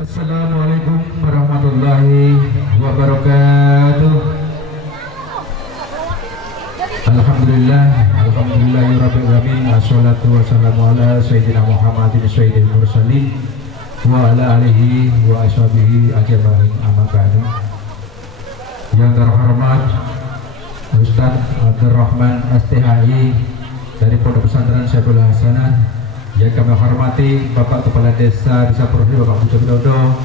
Assalamualaikum warahmatullahi wabarakatuh. Alhamdulillahirabbil alamin. Wassalatu wassalamu ala sayyidina Muhammadin sayyidil mursalin wa ala alihi wa ashabihi ajmain, amma ba'du. Yang terhormat Ustaz Abdurrahman STHI dari Pondok Pesantren Syekhul Hasanah, yang kami hormati Bapak Kepala Desa Purworejo Bapak Pujo Widodo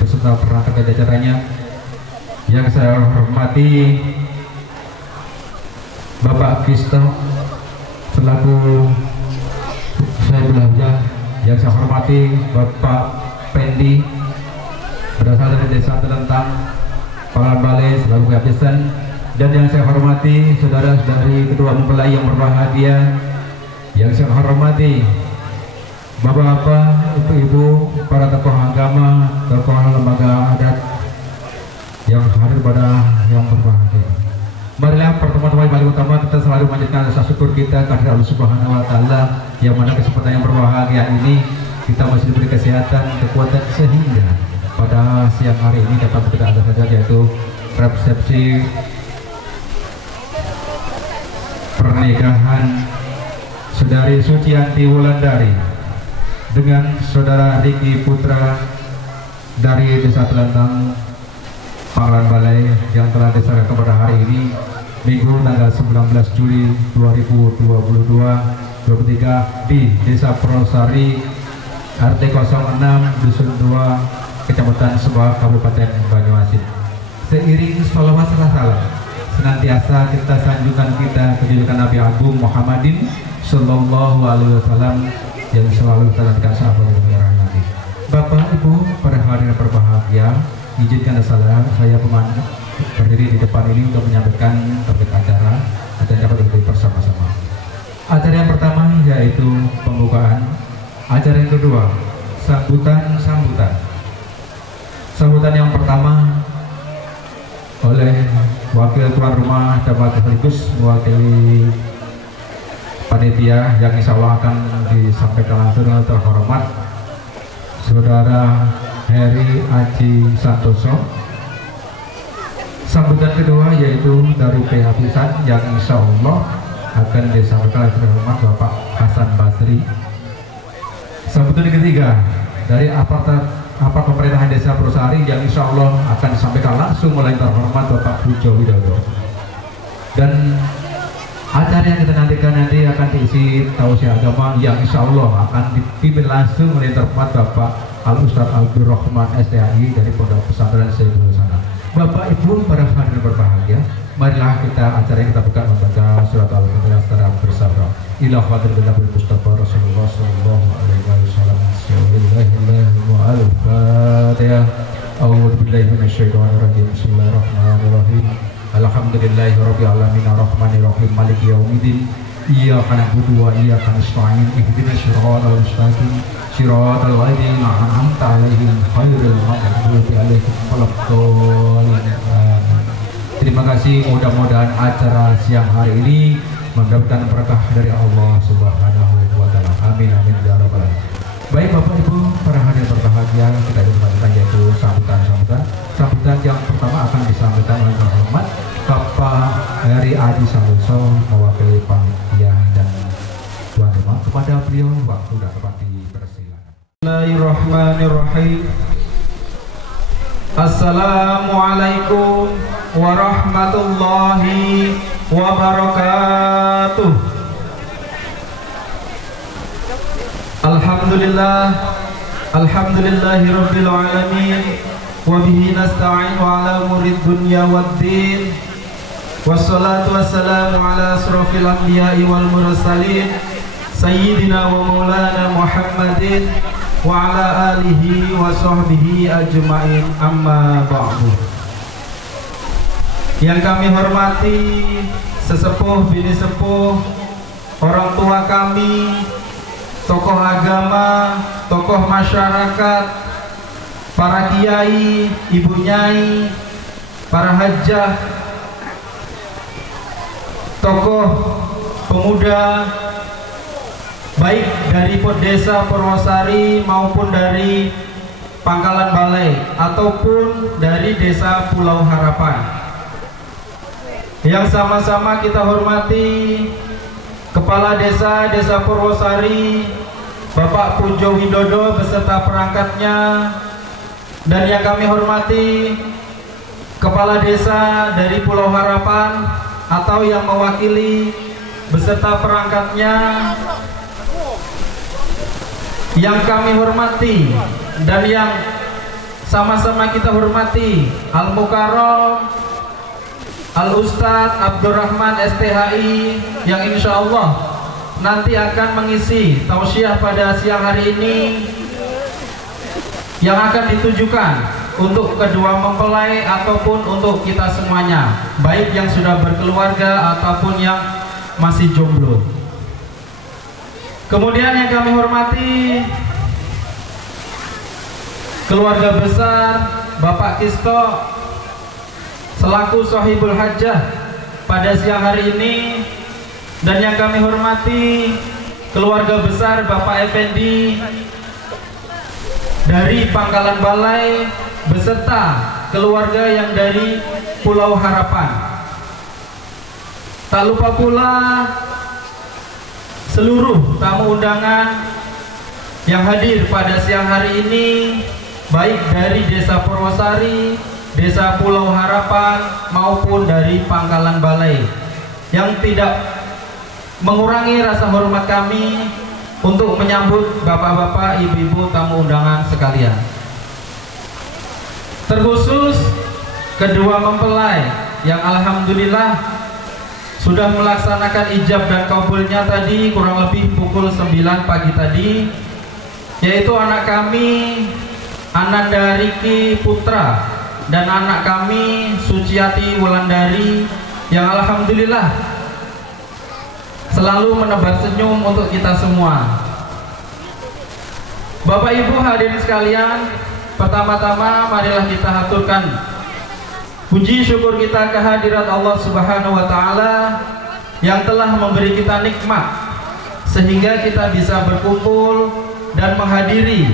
beserta perangkat jajarannya, yang saya hormati Bapak Kisto selaku saya belanja, yang saya hormati Bapak Pendi berasal dari Desa Telentang Pangalan Balai selaku Kapten, dan yang saya hormati saudara-saudari kedua mempelai yang berbahagia, yang saya hormati bapak-bapak, ibu-ibu, para tokoh agama, tokoh lembaga adat yang hadir pada yang berbahagia. Marilah pertemuan paling utama kita selalu memanjatkan rasa syukur kita kepada Allah Subhanahu wa taala, yang mana kesempatan yang berbahagia ini kita masih diberi kesehatan, kekuatan, sehingga pada siang hari ini dapat kita ada saja, yaitu resepsi pernikahan Saudari Sucianti Wulandari dengan Saudara Riki Putra dari Desa Telentang Pangalan Balai, yang telah diserahkan pada hari ini Minggu tanggal 19 Juli 2023 di Desa Prosari RT 06 Dusun 2 Kecamatan Sebah Kabupaten Banyuasin. Seiring sholawat serta salam senantiasa kita sanjungkan kita kedudukan Nabi Agung Muhammadin Sallallahu Alaihi Wasallam yang selalu terangkat sahabat yang dirahmati. Bapak Ibu pada hari yang berbahagia, izinkan saya pemandu berdiri di depan ini untuk menyampaikan topik acara dan dapat diketahui bersama-sama. Acara yang pertama yaitu pembukaan, acara yang kedua sambutan. Sambutan yang pertama oleh wakil tuan rumah dan sekaligus mewakili panitia, yang insya Allah akan disampaikan langsung oleh terhormat Saudara Heri Aji Santoso. Sambutan kedua yaitu dari PH Pusat, yang insya Allah akan disampaikan oleh terhormat Bapak Hasan Basri. Sambutan ketiga dari aparat pemerintahan Desa Prosari, yang insya Allah akan disampaikan langsung oleh terhormat Bapak Pujo Widodo. Dan acara yang kita nantikan nanti akan diisi tausiah agama, yang insya Allah akan dipimpin langsung oleh terhormat Bapak Al-Ustaz Abdurrahman STHI dari Pondok Pesantren Syekhul Hasanah. Bapak Ibu para hadirin berbahagia, marilah acara yang kita buka membaca surat Al-Fatihah secara bersama. Ila hadratil Nabi Mustafa Rasulullah sallallahu alaihi wasallam. Al-Fatihah. A'udzu billahi minasyaitonir rajim. Bismillahirrahmanirrahim. Alhamdulillahirabbil alamin arrahmanir rahim maliki yaumiddin. Iyyaka na'budu wa iyyaka nasta'in. Ihdinas siratal mustaqim. Siratal ladzina an'amta 'alaihim ghairil maghdubi 'alaihim waladdallin. Terima kasih, mudah-mudahan acara siang hari ini mendapatkan berkah dari Allah Subhanahu wa taala. Amin amin ya rabbal alamin. Baik Bapak Ibu para hadirin berbahagia, kita dilanjutkan yaitu sambutan. Sambutan yang pertama akan disampaikan oleh terhormat Bapak Heri Aji Santoso mewakili panitia dan tuan rumah. Kepada beliau waktu dan tempat dipersilakan. Bismillahirrahmanirrahim. Assalamualaikum warahmatullahi wabarakatuh. Alhamdulillahirabbil alamin wa bihi nasta'in wa ala umuri dunya waddin. Wassalatu wassalamu ala asrofil anbiya'i wal mursalin sayyidina wa maulana Muhammadin wa ala alihi wa sahbihi ajma'in, amma ba'du. Yang kami hormati sesepuh bini sepuh, orang tua kami, tokoh agama, tokoh masyarakat, para kiai, ibu nyai, para hajah, tokoh pemuda, baik dari Desa Purwosari maupun dari Pangkalan Balai ataupun dari Desa Pulau Harapan, yang sama-sama kita hormati Kepala Desa Purwosari Bapak Pujo Widodo beserta perangkatnya, dan yang kami hormati Kepala Desa dari Pulau Harapan atau yang mewakili beserta perangkatnya, yang kami hormati dan yang sama-sama kita hormati Al-Mukarram Al-Ustadz Abdurrahman STHI yang insya Allah nanti akan mengisi tausiah pada siang hari ini, yang akan ditujukan untuk kedua mempelai ataupun untuk kita semuanya, baik yang sudah berkeluarga ataupun yang masih jomblo. Kemudian yang kami hormati keluarga besar Bapak Kisto selaku Sohibul Hajjah pada siang hari ini, dan yang kami hormati keluarga besar Bapak Effendi dari Pangkalan Balai beserta keluarga yang dari Pulau Harapan. Tak lupa pula seluruh tamu undangan yang hadir pada siang hari ini, baik dari Desa Purwosari, Desa Pulau Harapan maupun dari Pangkalan Balai, yang tidak mengurangi rasa hormat kami untuk menyambut bapak-bapak, ibu-ibu tamu undangan sekalian. Terkhusus kedua mempelai yang alhamdulillah sudah melaksanakan ijab dan kabulnya tadi kurang lebih pukul 9 pagi tadi, yaitu anak kami Ananda Riki Putra dan anak kami Suciati Wulandari, yang alhamdulillah selalu menebar senyum untuk kita semua. Bapak Ibu hadirin sekalian, pertama-tama marilah kita haturkan puji syukur kita kehadirat Allah Subhanahu wa Ta'ala yang telah memberi kita nikmat sehingga kita bisa berkumpul dan menghadiri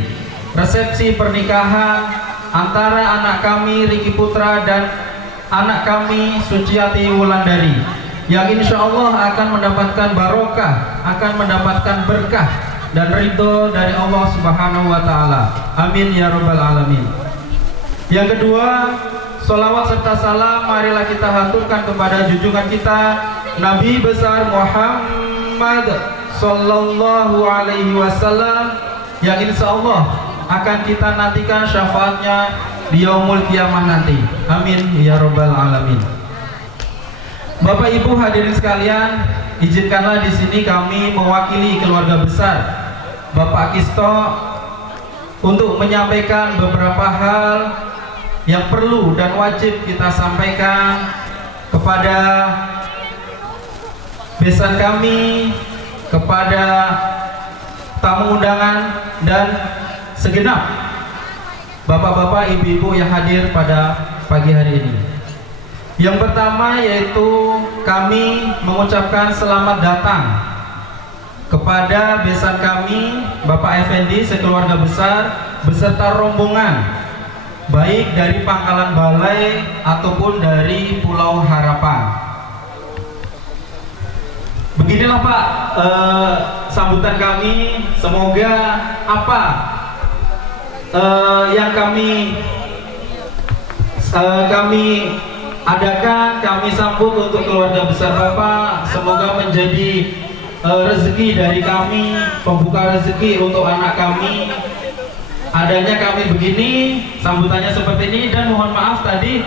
resepsi pernikahan antara anak kami Riki Putra dan anak kami Suciati Wulandari, yang insya Allah akan mendapatkan barokah, akan mendapatkan berkah dan ridho dari Allah Subhanahu wa Ta'ala. Amin ya rabbal alamin. Yang kedua, sholawat serta salam marilah kita haturkan kepada junjungan kita Nabi besar Muhammad Sallallahu Alaihi Wasallam, yang insya Allah akan kita nantikan syafaatnya di yaumul kiamah nanti. Amin ya rabbal alamin. Bapak Ibu hadirin sekalian, izinkanlah di sini kami mewakili keluarga besar Bapak Kisto untuk menyampaikan beberapa hal yang perlu dan wajib kita sampaikan kepada besan kami, kepada tamu undangan dan segenap bapak-bapak, ibu-ibu yang hadir pada pagi hari ini. Yang pertama yaitu kami mengucapkan selamat datang kepada besan kami Bapak Effendi sekeluarga besar beserta rombongan, baik dari Pangkalan Balai ataupun dari Pulau Harapan. Beginilah Pak sambutan kami. Semoga apa yang kami adakan, kami sambut untuk keluarga besar Bapak, semoga menjadi rezeki dari kami, pembuka rezeki untuk anak kami. Adanya kami begini, sambutannya seperti ini, dan mohon maaf tadi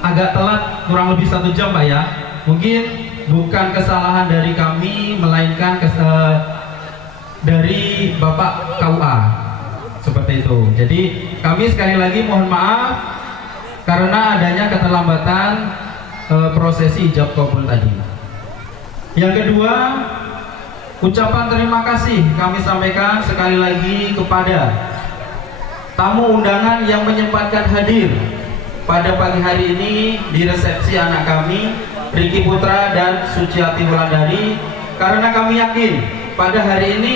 agak telat kurang lebih 1 jam Pak ya. Mungkin bukan kesalahan dari kami, melainkan dari Bapak KUA, seperti itu. Jadi kami sekali lagi mohon maaf karena adanya keterlambatan prosesi ijab kabul tadi. Yang kedua, ucapan terima kasih kami sampaikan sekali lagi kepada tamu undangan yang menyempatkan hadir pada pagi hari ini di resepsi anak kami Riki Putra dan Suciati Wulandari, karena kami yakin pada hari ini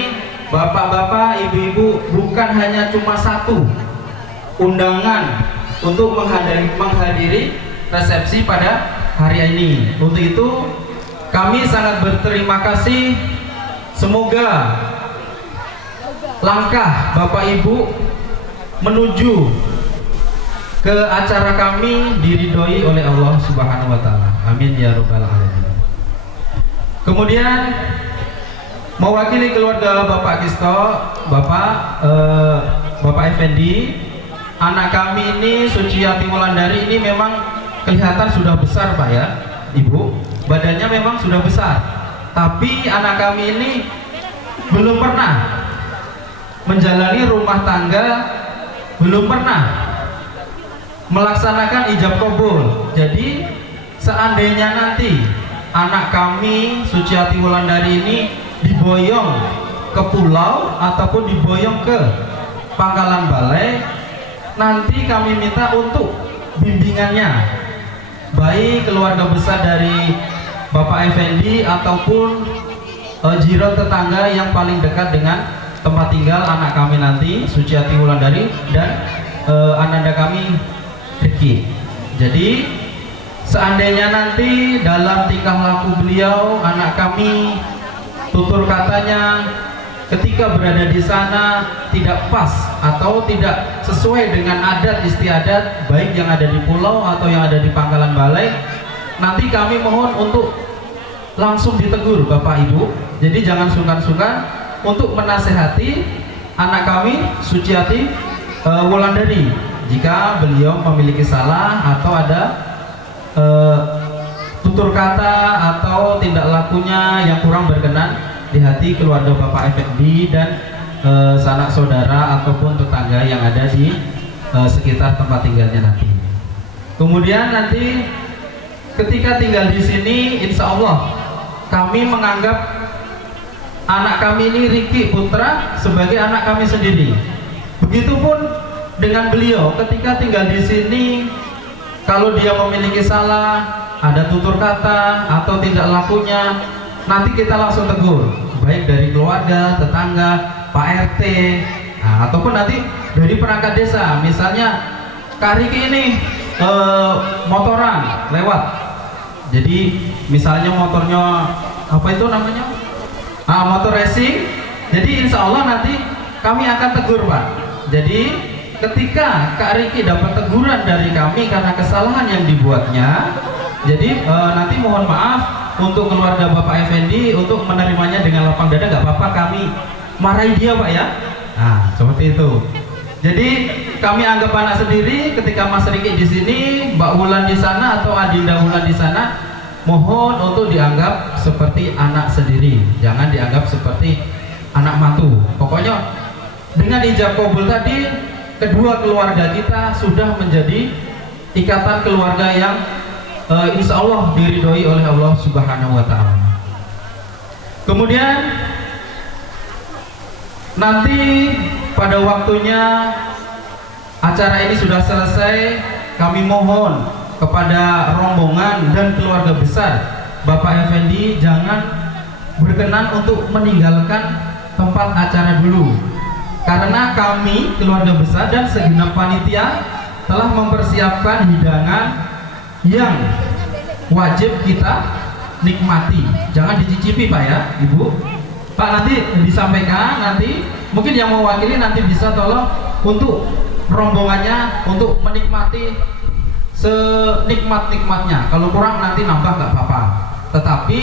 Bapak-bapak, ibu-ibu, bukan hanya cuma satu undangan untuk menghadiri resepsi pada hari ini. Untuk itu kami sangat berterima kasih. Semoga langkah Bapak Ibu menuju ke acara kami diridhoi oleh Allah Subhanahu wa taala. Amin ya rabbal alamin. Kemudian mewakili keluarga Bapak Kisto, Bapak Effendi, anak kami ini Suciati Wulandari ini memang kelihatan sudah besar Pak ya, Ibu. Badannya memang sudah besar. Tapi anak kami ini belum pernah menjalani rumah tangga, belum pernah melaksanakan ijab kabul. Jadi seandainya nanti anak kami Suciati Wulandari ini diboyong ke pulau ataupun diboyong ke Pangkalan Balai, nanti kami minta untuk bimbingannya, baik keluarga besar dari Bapak Effendi ataupun jiran tetangga yang paling dekat dengan tempat tinggal anak kami nanti Suciati Wulandari dan ananda kami Riki. Jadi seandainya nanti dalam tingkah laku beliau, anak kami, tutur katanya ketika berada di sana tidak pas atau tidak sesuai dengan adat istiadat baik yang ada di pulau atau yang ada di Pangkalan Balai, nanti kami mohon untuk langsung ditegur Bapak Ibu. Jadi jangan sungkan-sungkan untuk menasehati anak kami Suciati Wulandari jika beliau memiliki salah atau ada tutur kata atau tindak lakunya yang kurang berkenan di hati keluarga Bapak Effendi dan sanak saudara ataupun tetangga yang ada di sekitar tempat tinggalnya nanti. Kemudian nanti ketika tinggal di sini, insya Allah kami menganggap anak kami ini Riki Putra sebagai anak kami sendiri. Begitupun dengan beliau ketika tinggal di sini, kalau dia memiliki salah, ada tutur kata atau tindak lakunya, nanti kita langsung tegur, baik dari keluarga, tetangga, Pak RT, ataupun nanti dari perangkat desa. Misalnya Kak Riki ini motoran lewat, jadi misalnya motornya apa itu namanya, motor racing. Jadi insya Allah nanti kami akan tegur Pak. Jadi ketika Kak Riki dapat teguran dari kami karena kesalahan yang dibuatnya, jadi nanti mohon maaf untuk keluarga Bapak Effendi untuk menerimanya dengan lapang dada, nggak apa-apa kami marahi dia Pak ya. Nah seperti itu. Jadi kami anggap anak sendiri. Ketika Mas Riki di sini, Mbak Wulan di sana atau Adinda Wulan di sana, mohon untuk dianggap seperti anak sendiri, jangan dianggap seperti anak mantu. Pokoknya dengan ijab kabul tadi, kedua keluarga kita sudah menjadi ikatan keluarga yang insya Allah diridhoi oleh Allah Subhanahu wa ta'ala. Kemudian nanti pada waktunya acara ini sudah selesai, kami mohon kepada rombongan dan keluarga besar Bapak Effendi jangan berkenan untuk meninggalkan tempat acara dulu, karena kami keluarga besar dan segenap panitia telah mempersiapkan hidangan yang wajib kita nikmati. Jangan dicicipi Pak ya Ibu. Pak nanti disampaikan, nanti mungkin yang mewakili nanti bisa tolong untuk rombongannya untuk menikmati senikmat-nikmatnya. Kalau kurang nanti nambah nggak apa-apa. Tetapi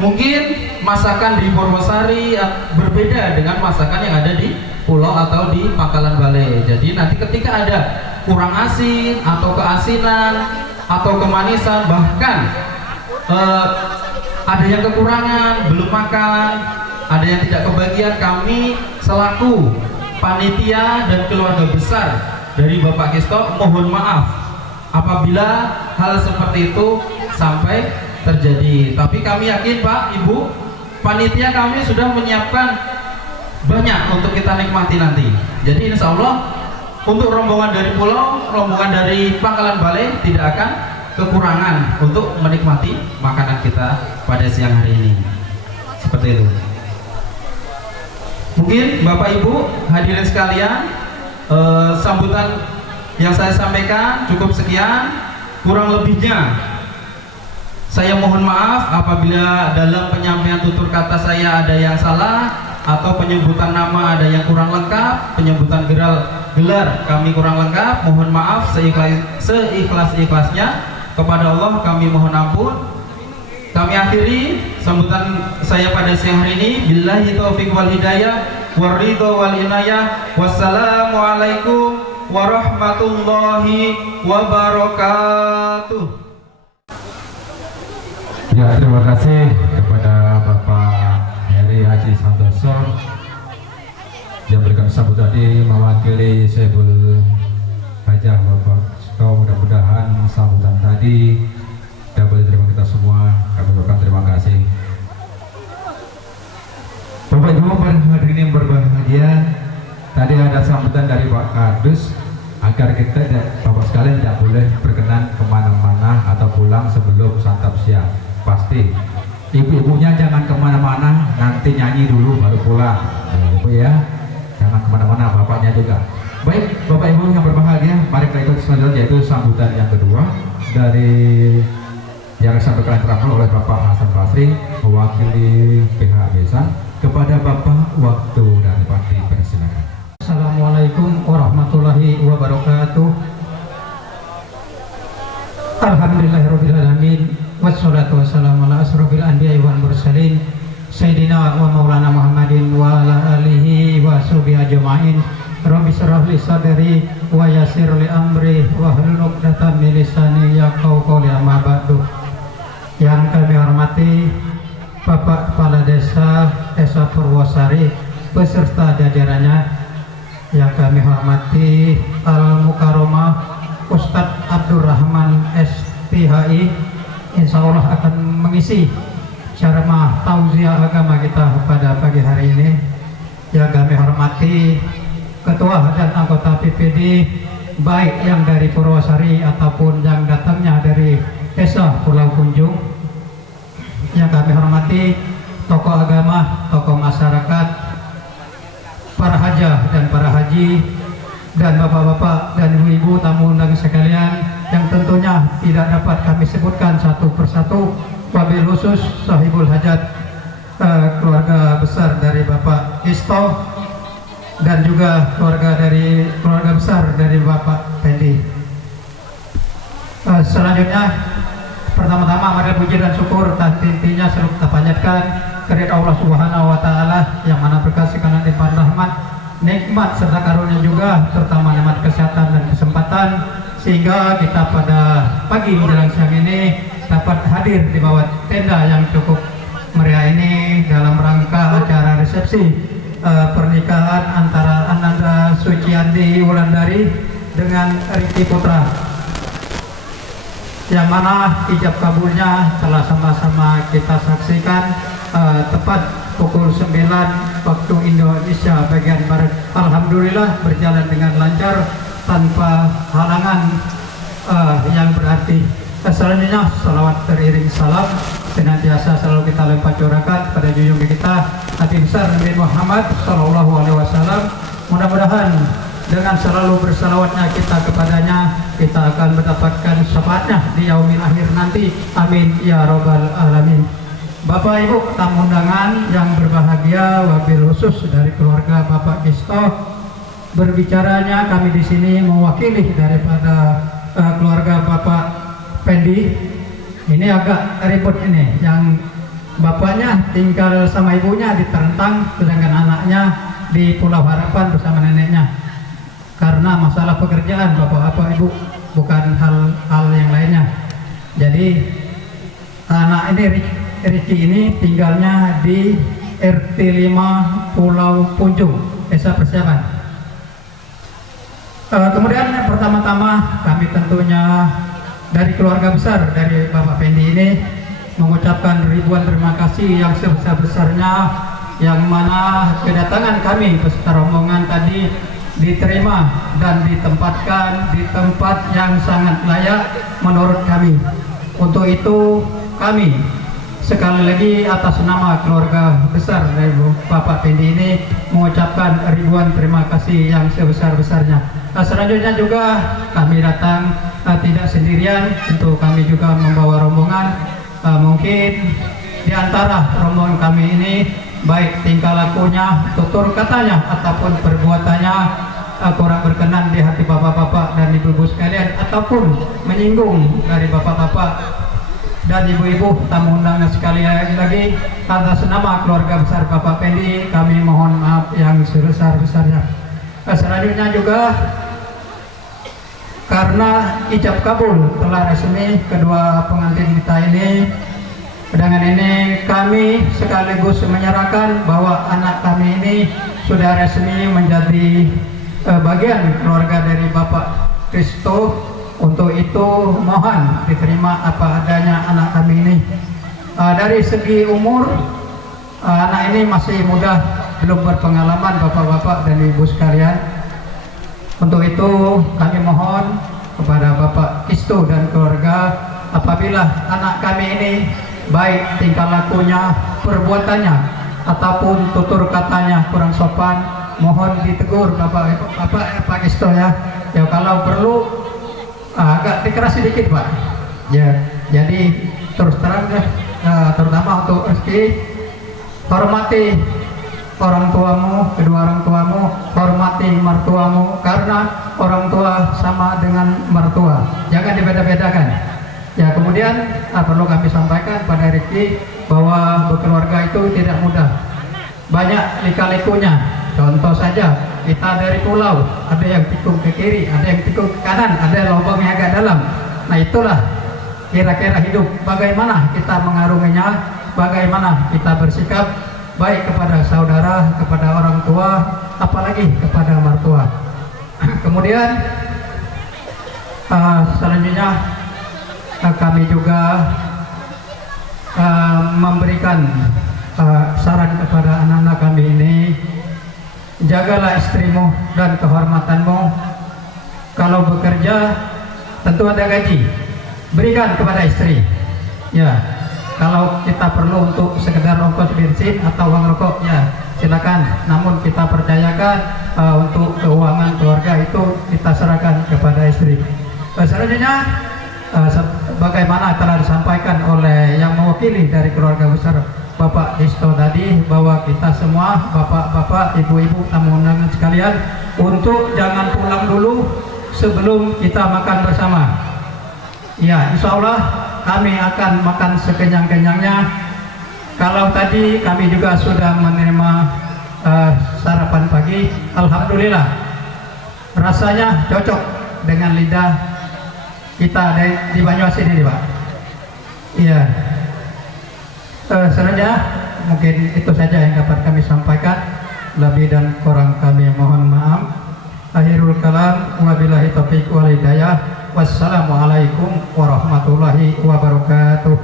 mungkin masakan di Purwosari berbeda dengan masakan yang ada di pulau atau di Pangkalan Balai. Jadi nanti ketika ada kurang asin atau keasinan atau kemanisan, bahkan ada yang kekurangan, belum makan, ada yang tidak kebagian, kami selaku panitia dan keluarga besar dari Bapak Kisto mohon maaf apabila hal seperti itu sampai terjadi. Tapi kami yakin Pak, Ibu, panitia kami sudah menyiapkan banyak untuk kita nikmati nanti. Jadi insya Allah untuk rombongan dari pulau, rombongan dari Pangkalan Balai tidak akan kekurangan untuk menikmati makanan kita pada siang hari ini. Seperti itu. Mungkin Bapak Ibu hadirin sekalian, sambutan yang saya sampaikan cukup sekian. Kurang lebihnya saya mohon maaf apabila dalam penyampaian tutur kata saya ada yang salah atau penyebutan nama ada yang kurang lengkap, penyebutan gelar kami kurang lengkap. Mohon maaf seikhlas-ikhlasnya. Kepada Allah kami mohon ampun. Kami akhiri sambutan saya pada siang hari ini. Billahi taufiq wal hidayah waridho wal inayah. Wassalamualaikum warahmatullahi wabarakatuh. Ya, terima kasih kepada Bapak Heri Haji Santoso yang berikan sambutan tadi mewakili Syekh-ul Hajar Bapak. Mudah-mudahan sambutan tadi dapat diterima kita semua. Kami ucapkan terima kasih. Bapak Ibu hadirin yang berbahagia, tadi ada sambutan dari Pak Kadus agar kita Bapak sekalian tidak boleh berkenan kemana-mana atau pulang sebelum santap siang. Pasti ibu-ibunya jangan kemana-mana, nanti nyanyi dulu baru pulang. Ibu ya, jangan kemana-mana, bapaknya juga. Baik, Bapak Ibu yang berbahagia, mari kita ikut selanjutnya, yaitu sambutan yang kedua dari yang disampaikan terakhir oleh Bapak Hasan Basri mewakili pihak desa. Kepada Bapak, waktu dan Pak dipersilakan. Assalamualaikum warahmatullahi wabarakatuh. Alhamdulillahirrahmanirrahim. Wassalatu wassalamu ala asrofil anbiya'i wal mursalin Sayyidina wa maulana Muhammadin wa ala alihi wa sahbihi ajma'in. Rabbi shrah li sadri wa yassir li amri wa hlul 'uqdatam min lisani yafqahu qawli, amma ba'du. Yang kami hormati Bapak Kepala Desa Purwosari beserta jajarannya, yang kami hormati Al-Mukarramah Ustadz Abdurrahman SPHI, insya Allah akan mengisi ceramah tausiah agama kita pada pagi hari ini. Yang kami hormati Ketua dan anggota PPD, baik yang dari Purwosari ataupun yang datangnya dari Desa Pulau Kunjung. Yang kami hormati tokoh agama, tokoh masyarakat, para hajah dan para haji, dan bapak-bapak dan ibu-ibu tamu undangan sekalian yang tentunya tidak dapat kami sebutkan satu persatu. Wabil khusus sahibul hajat, keluarga besar dari Bapak Isto, dan juga keluarga besar dari Bapak Fendi. Selanjutnya, pertama-tama mari puji dan syukur dan intinya selalu kita panjatkan kepada Allah Subhanahu wa taala yang mana berkasih kanan limpahan rahmat, nikmat serta karunia juga, terutama nikmat kesehatan dan kesempatan, sehingga kita pada pagi menjelang siang ini dapat hadir di bawah tenda yang cukup meriah ini dalam rangka acara resepsi pernikahan antara Ananda Suciandi Wulandari dengan Riki Putra, yang mana ijab kabulnya telah sama-sama kita saksikan tepat pukul 9 waktu Indonesia bagian barat. Alhamdulillah berjalan dengan lancar tanpa halangan yang berarti. Selanjutnya salawat teriring salam senantiasa selalu kita limpah curahkan pada junjungan kita Nabi besar Nabi Muhammad Sallallahu Alaihi Wasallam. Mudah-mudahan dengan selalu bersalawatnya kita kepadanya, kita akan mendapatkan syafaatnya di yaumil akhir nanti. Amin ya robbal alamin. Bapak Ibu tamu undangan yang berbahagia, wabil khusus dari keluarga Bapak Kisto, berbicaranya kami di sini mewakili daripada keluarga Bapak Fendi. Ini agak ribut ini, yang bapaknya tinggal sama ibunya di Terentang, sedangkan anaknya di Pulau Harapan bersama neneknya. Karena masalah pekerjaan bapak-bapak ibu, bukan hal yang lainnya. Jadi anak ini Riki ini tinggalnya di RT 5 Pulau Punjung, Desa Persiapan. Kemudian pertama-tama kami tentunya dari keluarga besar dari Bapak Fendi ini mengucapkan ribuan terima kasih yang sebesar-besarnya, yang mana kedatangan kami beserta rombongan tadi diterima dan ditempatkan di tempat yang sangat layak menurut kami. Untuk itu kami sekali lagi atas nama keluarga besar dari Bapak Pendi ini mengucapkan ribuan terima kasih yang sebesar-besarnya. Selanjutnya juga kami datang tidak sendirian, tentu kami juga membawa rombongan. Mungkin di antara rombongan kami ini baik tingkah lakunya, tutur katanya ataupun perbuatannya kurang berkenan di hati bapak-bapak dan ibu-ibu sekalian, ataupun menyinggung dari bapak-bapak dan ibu-ibu tamu undangan sekalian lagi, atas nama keluarga besar Bapak Pendi kami mohon maaf yang sebesar-besarnya. Selanjutnya juga karena ijab kabul telah resmi kedua pengantin kita ini, dengan ini kami sekaligus menyerahkan bahwa anak kami ini sudah resmi menjadi bagian keluarga dari Bapak Kristo. Untuk itu mohon diterima apa adanya anak kami ini. Dari segi umur, anak ini masih muda, belum berpengalaman bapak-bapak dan ibu sekalian. Untuk itu kami mohon kepada Bapak Kristo dan keluarga, apabila anak kami ini baik tingkah lakunya, perbuatannya ataupun tutur katanya kurang sopan, mohon ditegur Bapak Kristo ya. Ya kalau perlu agak dikeras sedikit Pak. Ya, jadi terus terang terutama untuk rezeki, hormati orang tuamu, kedua orang tuamu, hormati mertuamu, karena orang tua sama dengan mertua, jangan dibeda-bedakan. Ya, kemudian perlu kami sampaikan pada Riki bahwa berkeluarga itu tidak mudah, banyak lika-likunya. Contoh saja, kita dari pulau, ada yang tikung ke kiri, ada yang tikung ke kanan, ada lubang yang agak dalam. Nah itulah kira-kira hidup. Bagaimana kita mengarunginya, bagaimana kita bersikap baik kepada saudara, kepada orang tua, apalagi kepada mertua. Kemudian selanjutnya kami juga memberikan saran kepada anak-anak kami ini, jagalah istrimu dan kehormatanmu. Kalau bekerja tentu ada gaji, berikan kepada istri. Ya, kalau kita perlu untuk sekedar ongkos bensin atau uang rokok, ya silakan. Namun kita percayakan untuk keuangan keluarga itu kita serahkan kepada istri. Selanjutnya bagaimana telah disampaikan oleh yang mewakili dari keluarga besar Bapak Kristo tadi, bahwa kita semua bapak-bapak, ibu-ibu, tamu undangan sekalian, untuk jangan pulang dulu sebelum kita makan bersama. Ya, insya Allah kami akan makan sekenyang-kenyangnya. Kalau tadi kami juga sudah menerima sarapan pagi, alhamdulillah rasanya cocok dengan lidah kita di Banyuasin ini Pak. Iya. Selanjutnya mungkin itu saja yang dapat kami sampaikan. Lebih dan kurang kami mohon maaf. Akhirul kalam, wabillahi taufiq wal hidayah. Wassalamualaikum warahmatullahi wabarakatuh.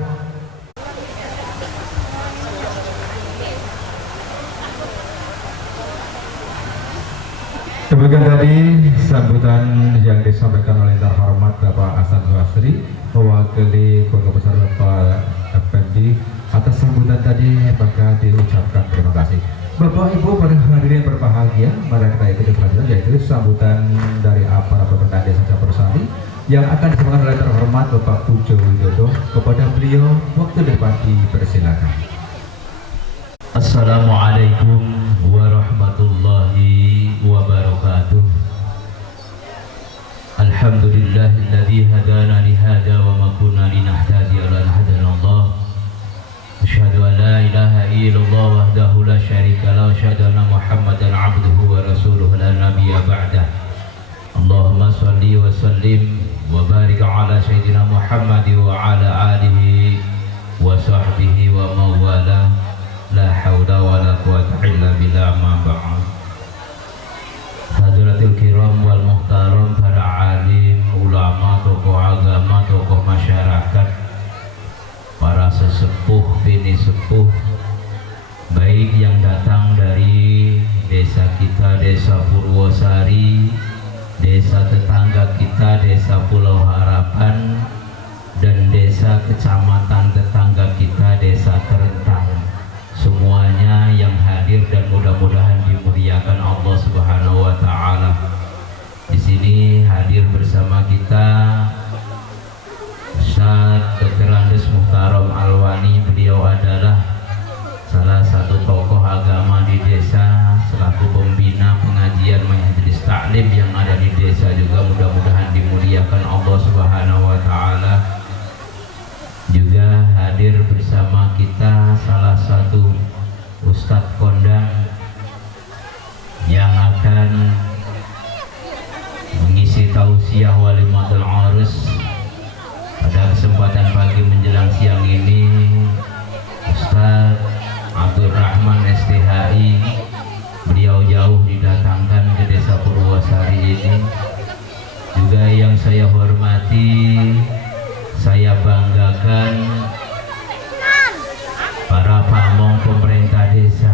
Demikian tadi sambutan yang disampaikan oleh yang terhormat Bapak Hasan Zuhastri, mewakili keluarga besar Bapak Effendi. Atas sambutan tadi maka diucapkan terima kasih. Bapak Ibu para hadirin berbahagia, mari kita ikuti selanjutnya, yaitu sambutan dari para pemerintah Desa Campur-Sari yang akan disampaikan oleh terhormat Bapak Pujo Widodo. Kepada beliau waktu depan dipersilakan. Assalamualaikum warahmatullahi wabarakatuh. Alhamdulillahilladzi hadana li hada wa ma kunna linahtadiya lawla an hadana Allah. Asyhadu an la ilaha illallah wahdahu la syarika lahu wa asyhadu anna Muhammadan abduhu wa rasuluhu la nabiyya ba'dah. Allahumma shalli wa sallim wa barik ala sayyidina Muhammad wa ala alihi wa sahbihi wa mawala. La haula wa la quwata illa billah, ma ba'd. Hadratul kiram wal muhtaram, para alim, ulama, tokoh agama, tokoh masyarakat, para sesepuh, bini sepuh, baik yang datang dari desa kita, Desa Purwosari, desa tetangga kita, Desa Pulau Harapan, dan desa kecamatan tetangga kita, desa terentang, semuanya yang hadir dan mudah-mudahan dimuliakan Allah Subhanahu wa taala. Di sini hadir bersama kita Ustaz Dr. Andes Muhtaram Alwani. Beliau adalah salah satu tokoh agama di desa, selaku pembina pengajian majelis taklim yang ada di desa juga, mudah-mudahan dimuliakan Allah Subhanahu wa taala. Juga hadir bersama kita salah satu Ustadz kondang yang akan mengisi tausiah walimatul arus pada kesempatan pagi menjelang siang ini. Ustadz Abdul Rahman STHI, beliau jauh didatangkan ke desa Purwosari ini. Juga yang saya hormati, saya banggakan para pamong pemerintah desa,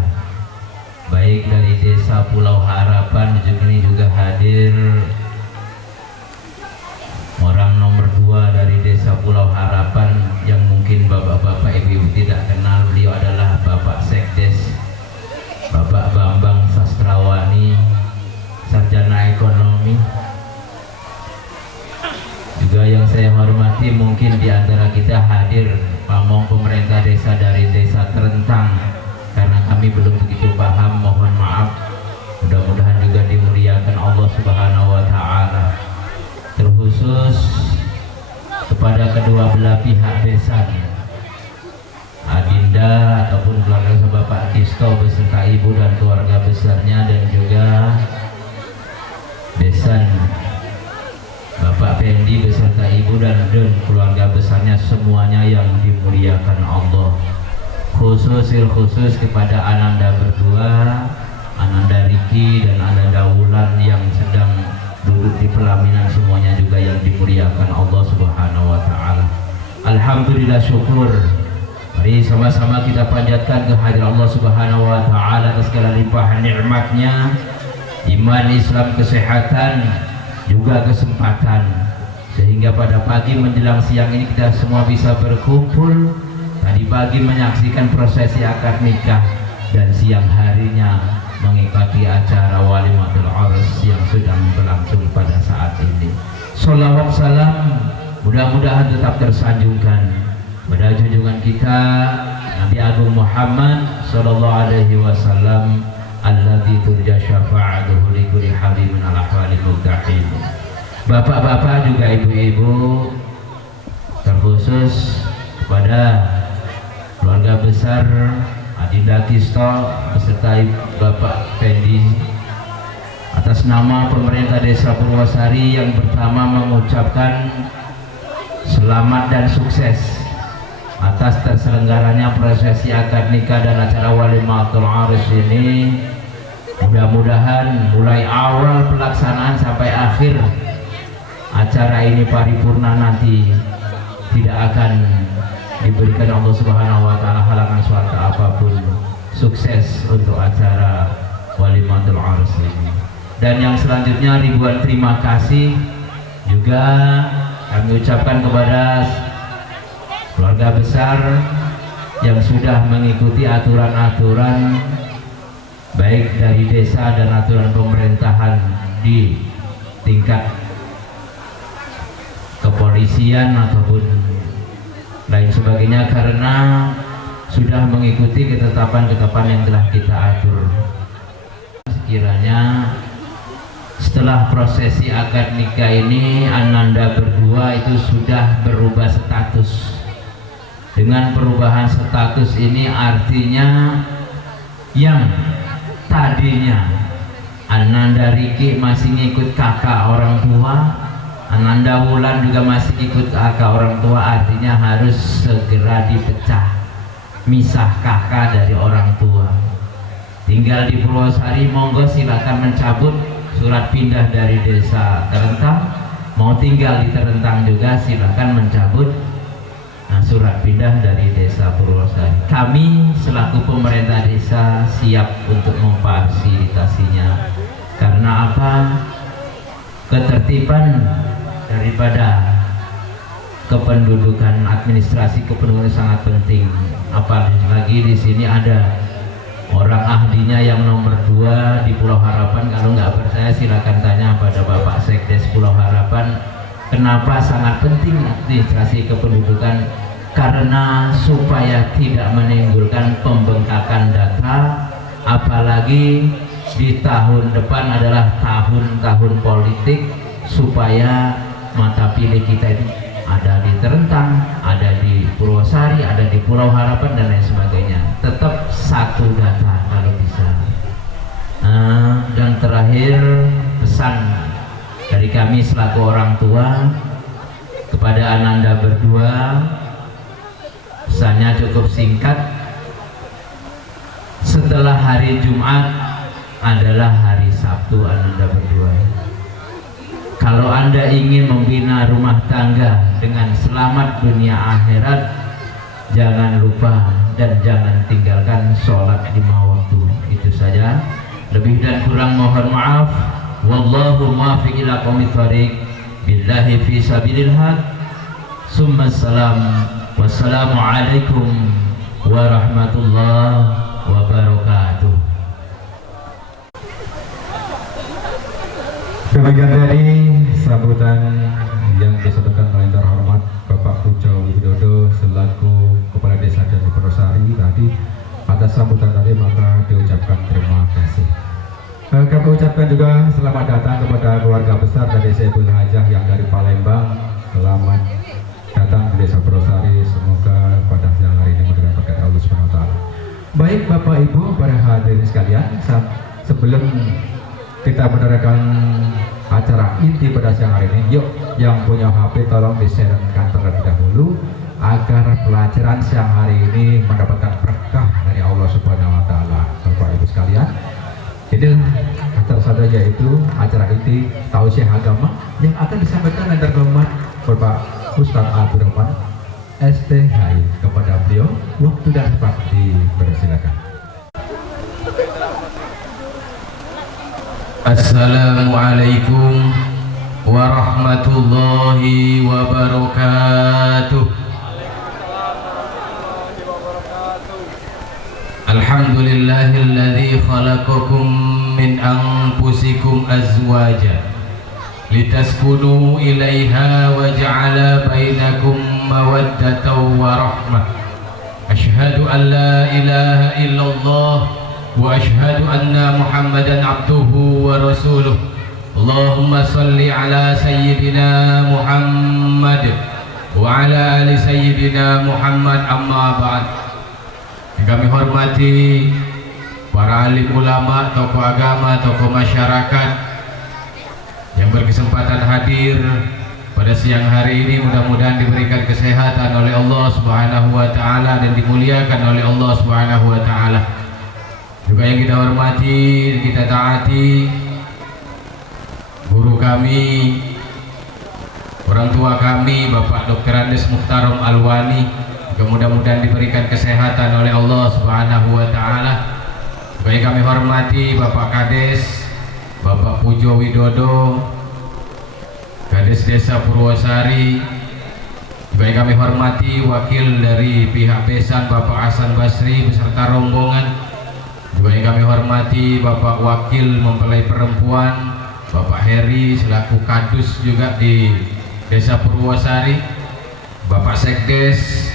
baik dari desa Pulau Harapan, ini juga hadir orang nomor 2 dari desa Pulau Harapan yang mungkin bapak-bapak ibu-ibu tidak kenal. Beliau adalah Bapak Sekdes, Bapak Bambang Sastrawani, sarjana ekonomi. Juga yang saya hormati, mungkin di antara kita hadir pamong pemerintah desa dari desa Terentang. Karena kami belum begitu paham, mohon maaf. Mudah-mudahan juga dimuliakan Allah Subhanahu wa taala. Terkhusus kepada kedua belah pihak desa, Adinda ataupun keluarga Bapak Kisto beserta ibu dan keluarga besarnya, dan juga besan Bapak Pendi beserta ibu dan keluarga besarnya, semuanya yang dimuliakan Allah. Khusus kepada Ananda berdua, Ananda Riki dan Ananda Wulan yang sedang duduk di pelaminan, semuanya juga yang dimuliakan Allah Subhanahu wa taala. Alhamdulillah, syukur. Mari sama-sama kita panjatkan kehadiran Allah Subhanahu wa taala atas segala limpahan nikmatnya, iman, Islam, kesehatan, juga kesempatan, sehingga pada pagi menjelang siang ini kita semua bisa berkumpul. Tadi pagi menyaksikan prosesi akad nikah, dan siang harinya mengikuti acara walimatul arus yang sedang berlangsung pada saat ini. Sholawat salam mudah-mudahan tetap tersanjungkan pada junjungan kita Nabi Agung Muhammad sallallahu alaihi wasallam, alladzi turja syafa'atuhu li kulli habimin ala ahwalil muttaqin. Bapak-bapak juga ibu-ibu, terkhusus kepada keluarga besar Adinda Kisto beserta Bapak Pendi, atas nama pemerintah desa Purwosari yang pertama mengucapkan selamat dan sukses atas terselenggaranya prosesi akad nikah dan acara walimatul arus ini. Mudah-mudahan mulai awal pelaksanaan sampai akhir acara ini paripurna nanti tidak akan diberikan Allah Subhanahu wa taala halangan suatu apapun. Sukses untuk acara walimatul arus ini. Dan yang selanjutnya, ribuan terima kasih juga kami ucapkan kepada keluarga besar yang sudah mengikuti aturan-aturan baik dari desa dan aturan pemerintahan di tingkat kepolisian ataupun lain sebagainya, karena sudah mengikuti ketetapan-ketetapan yang telah kita atur. Sekiranya setelah prosesi akad nikah ini Ananda berdua itu sudah berubah status. Dengan perubahan status ini artinya yang tadinya Ananda Riki masih ngikut kakak orang tua, Ananda Wulan juga masih ikut kakak orang tua, artinya harus segera dipecah, misah kakak dari orang tua. Tinggal di Purwosari, monggo silakan mencabut surat pindah dari desa Terentang. Mau tinggal di Terentang juga silakan mencabut surat pindah dari desa Purwosari. Kami selaku pemerintah desa siap untuk memfasilitasinya. Karena apa? Ketertiban daripada kependudukan, administrasi kependudukan sangat penting. Apalagi di sini ada orang ahlinya yang nomor 2 di Pulau Harapan. Kalau nggak percaya silakan tanya pada Bapak Sekdes Pulau Harapan. Kenapa sangat penting administrasi kependudukan? Karena supaya tidak menimbulkan pembengkakan data, apalagi di tahun depan adalah tahun-tahun politik, supaya mata pilih kita ini ada di Terentang, ada di Purwosari, ada di Pulau Harapan dan lain sebagainya. Tetap satu data kalau bisa. Dan terakhir, pesan dari kami selaku orang tua kepada Ananda berdua, pesannya cukup singkat. Setelah hari Jumat adalah hari Sabtu Ananda berdua. Kalau Anda ingin membina rumah tangga dengan selamat dunia akhirat, jangan lupa dan jangan tinggalkan sholat 5 waktu. Itu saja. Lebih dan kurang mohon maaf. Wallahu muwaffiq ila aqwamit thoriq. Billahi fi sabilil haq. Summa salam. Wassalamualaikum warahmatullahi wabarakatuh. Demikian tadi sambutan yang disampaikan oleh yang terhormat Bapak Pujo Widodo selaku Kepala Desa dari Purwosari tadi. Atas sambutan tadi maka diucapkan terima kasih. Kami ucapkan juga selamat datang kepada keluarga besar dari Saiful Hajah yang dari Palembang. Selamat datang di Desa Purwosari. Semoga pada siang hari ini mendengar berkat Allah Subhanahu wa taala. Baik Bapak Ibu, para hadirin sekalian, sebelum kita menerangkan acara inti pada siang hari ini, yuk yang punya HP tolong di-share-kan terlebih dahulu agar pelajaran siang hari ini mendapatkan berkah dari Allah Subhanahu wa taala. Bapak Ibu sekalian, inilah acara saja, yaitu acara inti tausiah agama yang akan disampaikan oleh terhormat Bapak Ustadz Abdurrahman STHI. Kepada beliau waktu dan tempat dipersilakan. Assalamualaikum warahmatullahi wabarakatuh. Alhamdulillahilladzi khalaqakum min anfusikum azwaja litaskunu ilaiha wa ja'ala bainakum mawaddatan wa rahmah. Asyhadu an la ilaha illallah wa asyhadu anna Muhammadan abduhu wa rasuluh. Allahumma salli ala sayyidina Muhammad wa ala ali sayyidina Muhammad, amma ba'd. Kami hormati para alim ulama, tokoh agama, tokoh masyarakat yang berkesempatan hadir pada siang hari ini. Mudah-mudahan diberikan kesehatan oleh Allah Subhanahu wa taala dan dimuliakan oleh Allah Subhanahu wa taala. Juga yang kita hormati, kita taati guru kami, orang tua kami, Bapak Dr. Andes Mukhtarom Alwani. Juga mudah-mudahan diberikan kesehatan oleh Allah Subhanahu wa taala. Juga yang kami hormati Bapak Kades, Bapak Pujo Widodo, Kades Desa Purwosari. Juga yang kami hormati wakil dari pihak Besan Bapak Hasan Basri beserta rombongan. Juga yang kami hormati Bapak Wakil Mempelai Perempuan Bapak Heri selaku Kadus juga di Desa Purwosari, Bapak Sekdes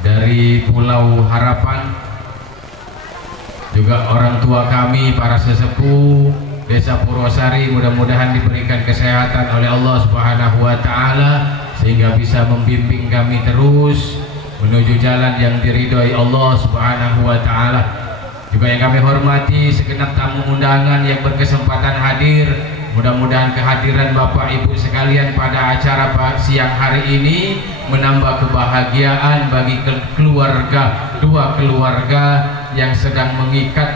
dari Pulau Harapan, juga orang tua kami para sesepuh Desa Purwosari. Mudah-mudahan diberikan kesehatan oleh Allah Subhanahu wa taala sehingga bisa membimbing kami terus menuju jalan yang diridhoi Allah Subhanahu wa taala. Juga yang kami hormati segenap tamu undangan yang berkesempatan hadir. Mudah-mudahan kehadiran Bapak Ibu sekalian pada acara siang hari ini menambah kebahagiaan bagi keluarga, dua keluarga yang sedang mengikat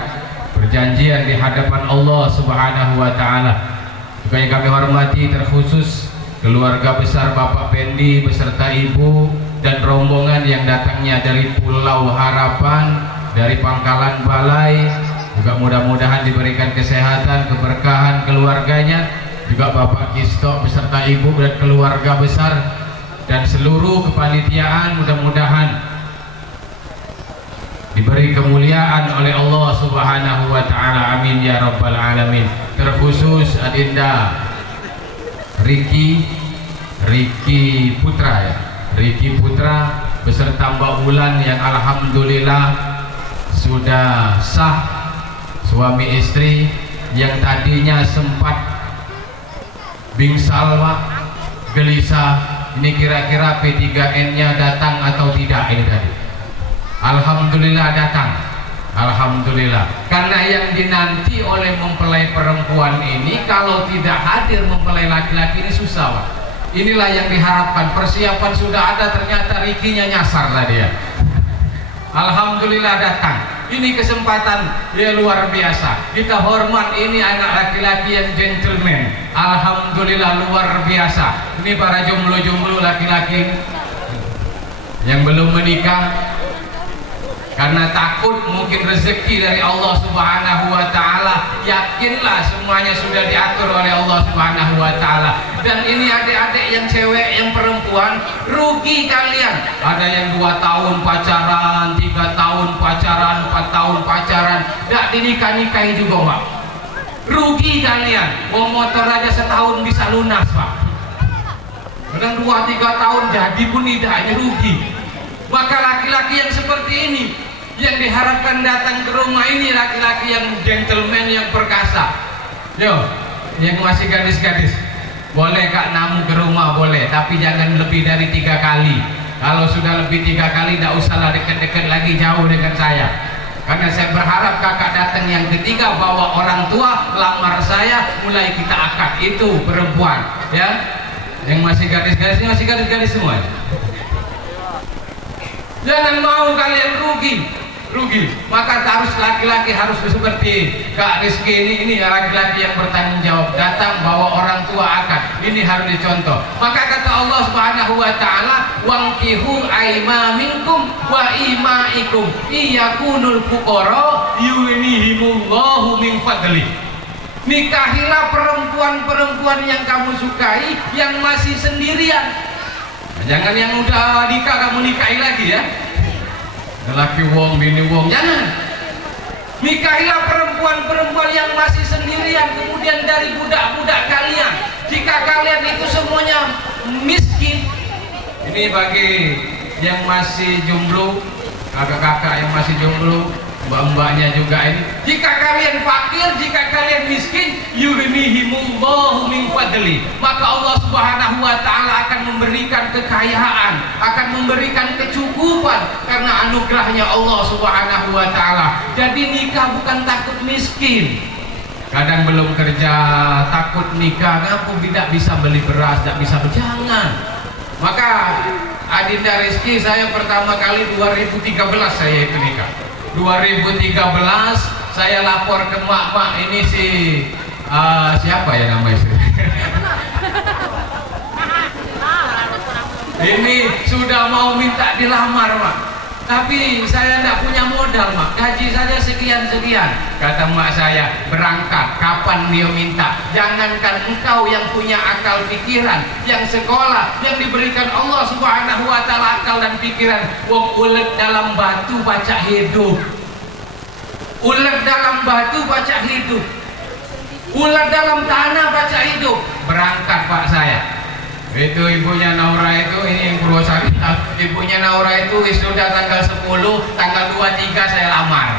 perjanjian di hadapan Allah Subhanahu wa taala. Juga yang kami hormati terkhusus keluarga besar Bapak Pendi beserta Ibu dan rombongan yang datangnya dari Pulau Harapan, dari Pangkalan Balai. Juga mudah-mudahan diberikan kesehatan, keberkahan keluarganya. Juga Bapak Kisto beserta Ibu dan keluarga besar dan seluruh kepanitiaan mudah-mudahan diberi kemuliaan oleh Allah Subhanahu wa taala. Amin ya rabbal alamin. Terkhusus Adinda Riki Putra ya. Riki Putra beserta Mbak Wulan yang alhamdulillah sudah sah suami istri, yang tadinya sempat bingsal Pak, gelisah, ini kira-kira P3N-nya datang atau tidak ini tadi. Alhamdulillah datang. Alhamdulillah. Karena yang dinanti oleh mempelai perempuan ini kalau tidak hadir mempelai laki-laki ini susah Pak. Inilah yang diharapkan. Persiapan sudah ada, ternyata Rikinya nyasar tadi ya. Alhamdulillah datang. Ini kesempatan ya luar biasa. Kita hormat ini anak laki-laki yang gentleman. Alhamdulillah luar biasa. Ini para jomblo-jomblo laki-laki yang belum menikah karena takut mungkin rezeki dari Allah Subhanahu wa taala, yakinlah semuanya sudah diatur oleh Allah Subhanahu wa taala. Dan ini adik-adik yang cewek, yang perempuan, rugi kalian. Ada yang 2 tahun pacaran, 3 tahun pacaran, 4 tahun pacaran, tidak dinikah-nikahi juga Pak. Rugi kalian. Motor aja setahun bisa lunas Pak. Kadang 2-3 tahun jadi pun tidak, ini rugi. Maka laki-laki yang seperti ini yang diharapkan datang ke rumah ini laki-laki yang gentleman, yang perkasa. Yo, yang masih gadis-gadis, boleh Kak namu ke rumah boleh, tapi jangan lebih dari 3 kali. Kalau sudah lebih 3 kali, tidak usahlah dekat-dekat lagi, jauh dengan saya. Karena saya berharap kakak datang yang ketiga bawa orang tua, lamar saya, mulai kita akad. Itu perempuan, ya. Yang masih gadis-gadis, ini masih gadis-gadis semua. Jangan mau kalian rugi. Maka harus laki-laki harus seperti Kak Rizky ini laki-laki yang bertanggung jawab, datang bawa orang tua akad. Ini harus dicontoh. Maka kata Allah Subhanahu wa taala, "Wankihu aima minkum wa imaikum iyakunul fuqara yughnihimullahu min fadli." Nikahilah perempuan-perempuan yang kamu sukai yang masih sendirian. Jangan yang udah nikah kamu nikahi lagi ya. Laki wong, bini wong, jangan. Nikahilah perempuan-perempuan yang masih sendirian. Kemudian dari budak-budak kalian. Jika kalian itu semuanya miskin, ini bagi yang masih jomblo, kakak-kakak yang masih jomblo, mbak-mbaknya juga ini. Jika kalian fakir, jika kalian miskin, yughnihimullahu min fadli, maka Allah Subhanahu wa taala akan memberikan kekayaan, akan memberikan kecukupan karena anugerahnya Allah Subhanahu wa taala. Jadi nikah bukan takut miskin. Kadang belum kerja takut nikah, ngaku tidak bisa beli beras, tidak bisa berjangan. Maka Adinda Rizky, saya pertama kali 2013 saya itu nikah. 2013 saya lapor ke mak ini si siapa ya nama istri? Ini sudah mau minta dilamar Mak, tapi saya tidak punya modal Mak, gaji saja sekian-sekian. Kata mak saya, berangkat kapan dia minta. Jangankan engkau yang punya akal pikiran, yang sekolah, yang diberikan Allah Subhanahu wa taala akal dan pikiran. Wong ulet dalam batu baca hidup, ulet dalam batu baca hidup, ulet dalam tanah baca hidup. Berangkat Pak saya. Itu ibunya Naura itu, ini yang Purwosari. Ibunya Naura itu wisuda tanggal 10, tanggal 23 saya lamar.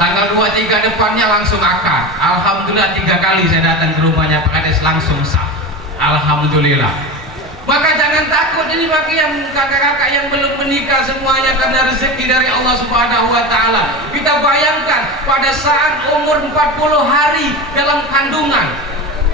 Tanggal 23 depannya langsung akad. Alhamdulillah 3 kali saya datang ke rumahnya Pak Kades langsung sah. Alhamdulillah. Maka jangan takut, ini bagi yang kakak-kakak yang belum menikah semuanya karena rezeki dari Allah Subhanahu wa taala. Kita bayangkan pada saat umur 40 hari dalam kandungan,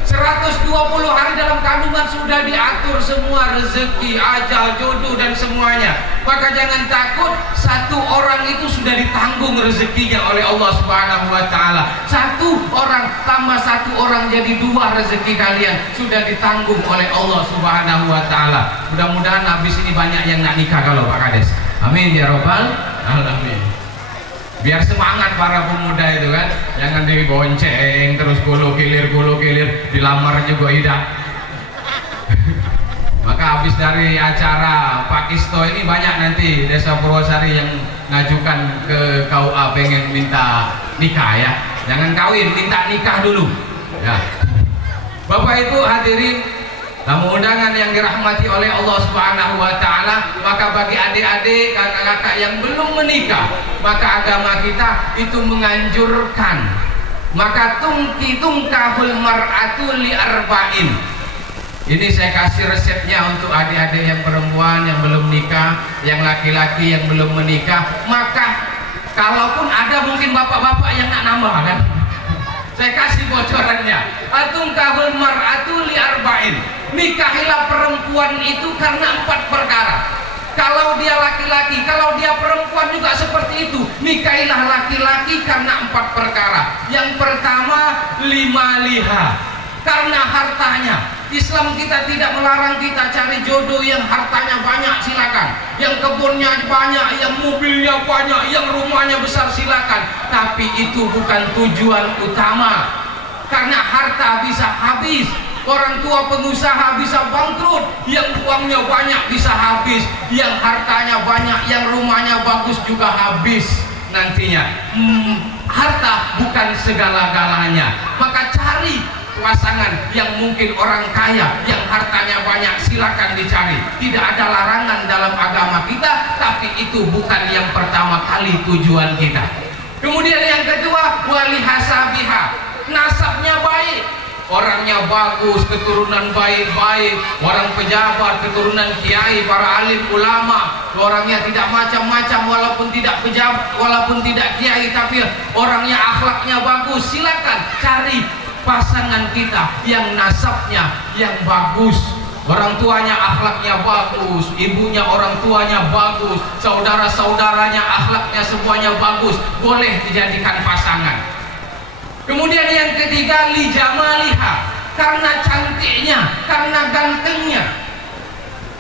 120 hari dalam kandungan sudah diatur semua rezeki, ajal, jodoh dan semuanya. Maka jangan takut, satu orang itu sudah ditanggung rezekinya oleh Allah Subhanahu wa taala. Satu orang tambah satu orang jadi 2 rezeki kalian sudah ditanggung oleh Allah Subhanahu wa taala. Mudah-mudahan habis ini banyak yang nak nikah kalau Pak Kades. Amin ya robbal alamin. Biar semangat para pemuda itu kan, jangan dibonceng terus gulu kilir, dilamar juga tidak. Maka habis dari acara Pak Kisto ini banyak nanti Desa Purwosari yang ngajukan ke KUA pengen minta nikah ya. Jangan kawin, minta nikah dulu ya. Bapak Ibu hadirin, tamu undangan yang dirahmati oleh Allah Subhanahu wa taala, maka bagi adik-adik, kakak-kakak yang belum menikah, maka agama kita itu menganjurkan, maka tungkahul mar'atu li arba'in. Ini saya kasih resepnya untuk adik-adik yang perempuan yang belum nikah, yang laki-laki yang belum menikah. Maka kalaupun ada mungkin bapak-bapak yang nak nambah kan, saya kasih bocorannya. Atungkahul mar'atu li arba'in. Nikahilah perempuan itu karena 4 perkara. Kalau dia laki-laki, kalau dia perempuan juga seperti itu. Nikahilah laki-laki karena 4 perkara. Yang pertama, liha, karena hartanya. Islam kita tidak melarang kita cari jodoh yang hartanya banyak, silakan. Yang kebunnya banyak, yang mobilnya banyak, yang rumahnya besar, silakan. Tapi itu bukan tujuan utama. Karena harta bisa habis. Orang tua pengusaha bisa bangkrut, yang uangnya banyak bisa habis, yang hartanya banyak, yang rumahnya bagus juga habis nantinya. Harta bukan segala-galanya. Maka cari pasangan yang mungkin orang kaya, yang hartanya banyak, silakan dicari. Tidak ada larangan dalam agama kita, tapi itu bukan yang pertama kali tujuan kita. Kemudian yang kedua, wali hasabiha, nasabnya baik. Orangnya bagus, keturunan baik-baik, orang pejabat, keturunan kiai, para alim ulama. Orangnya tidak macam-macam, walaupun tidak pejabat, walaupun tidak kiai, tapi orangnya akhlaknya bagus. Silakan cari pasangan kita yang nasabnya yang bagus. Orang tuanya akhlaknya bagus, ibunya orang tuanya bagus, saudara-saudaranya akhlaknya semuanya bagus, boleh dijadikan pasangan. Kemudian yang ketiga, li jamaliha, karena cantiknya, karena gantengnya.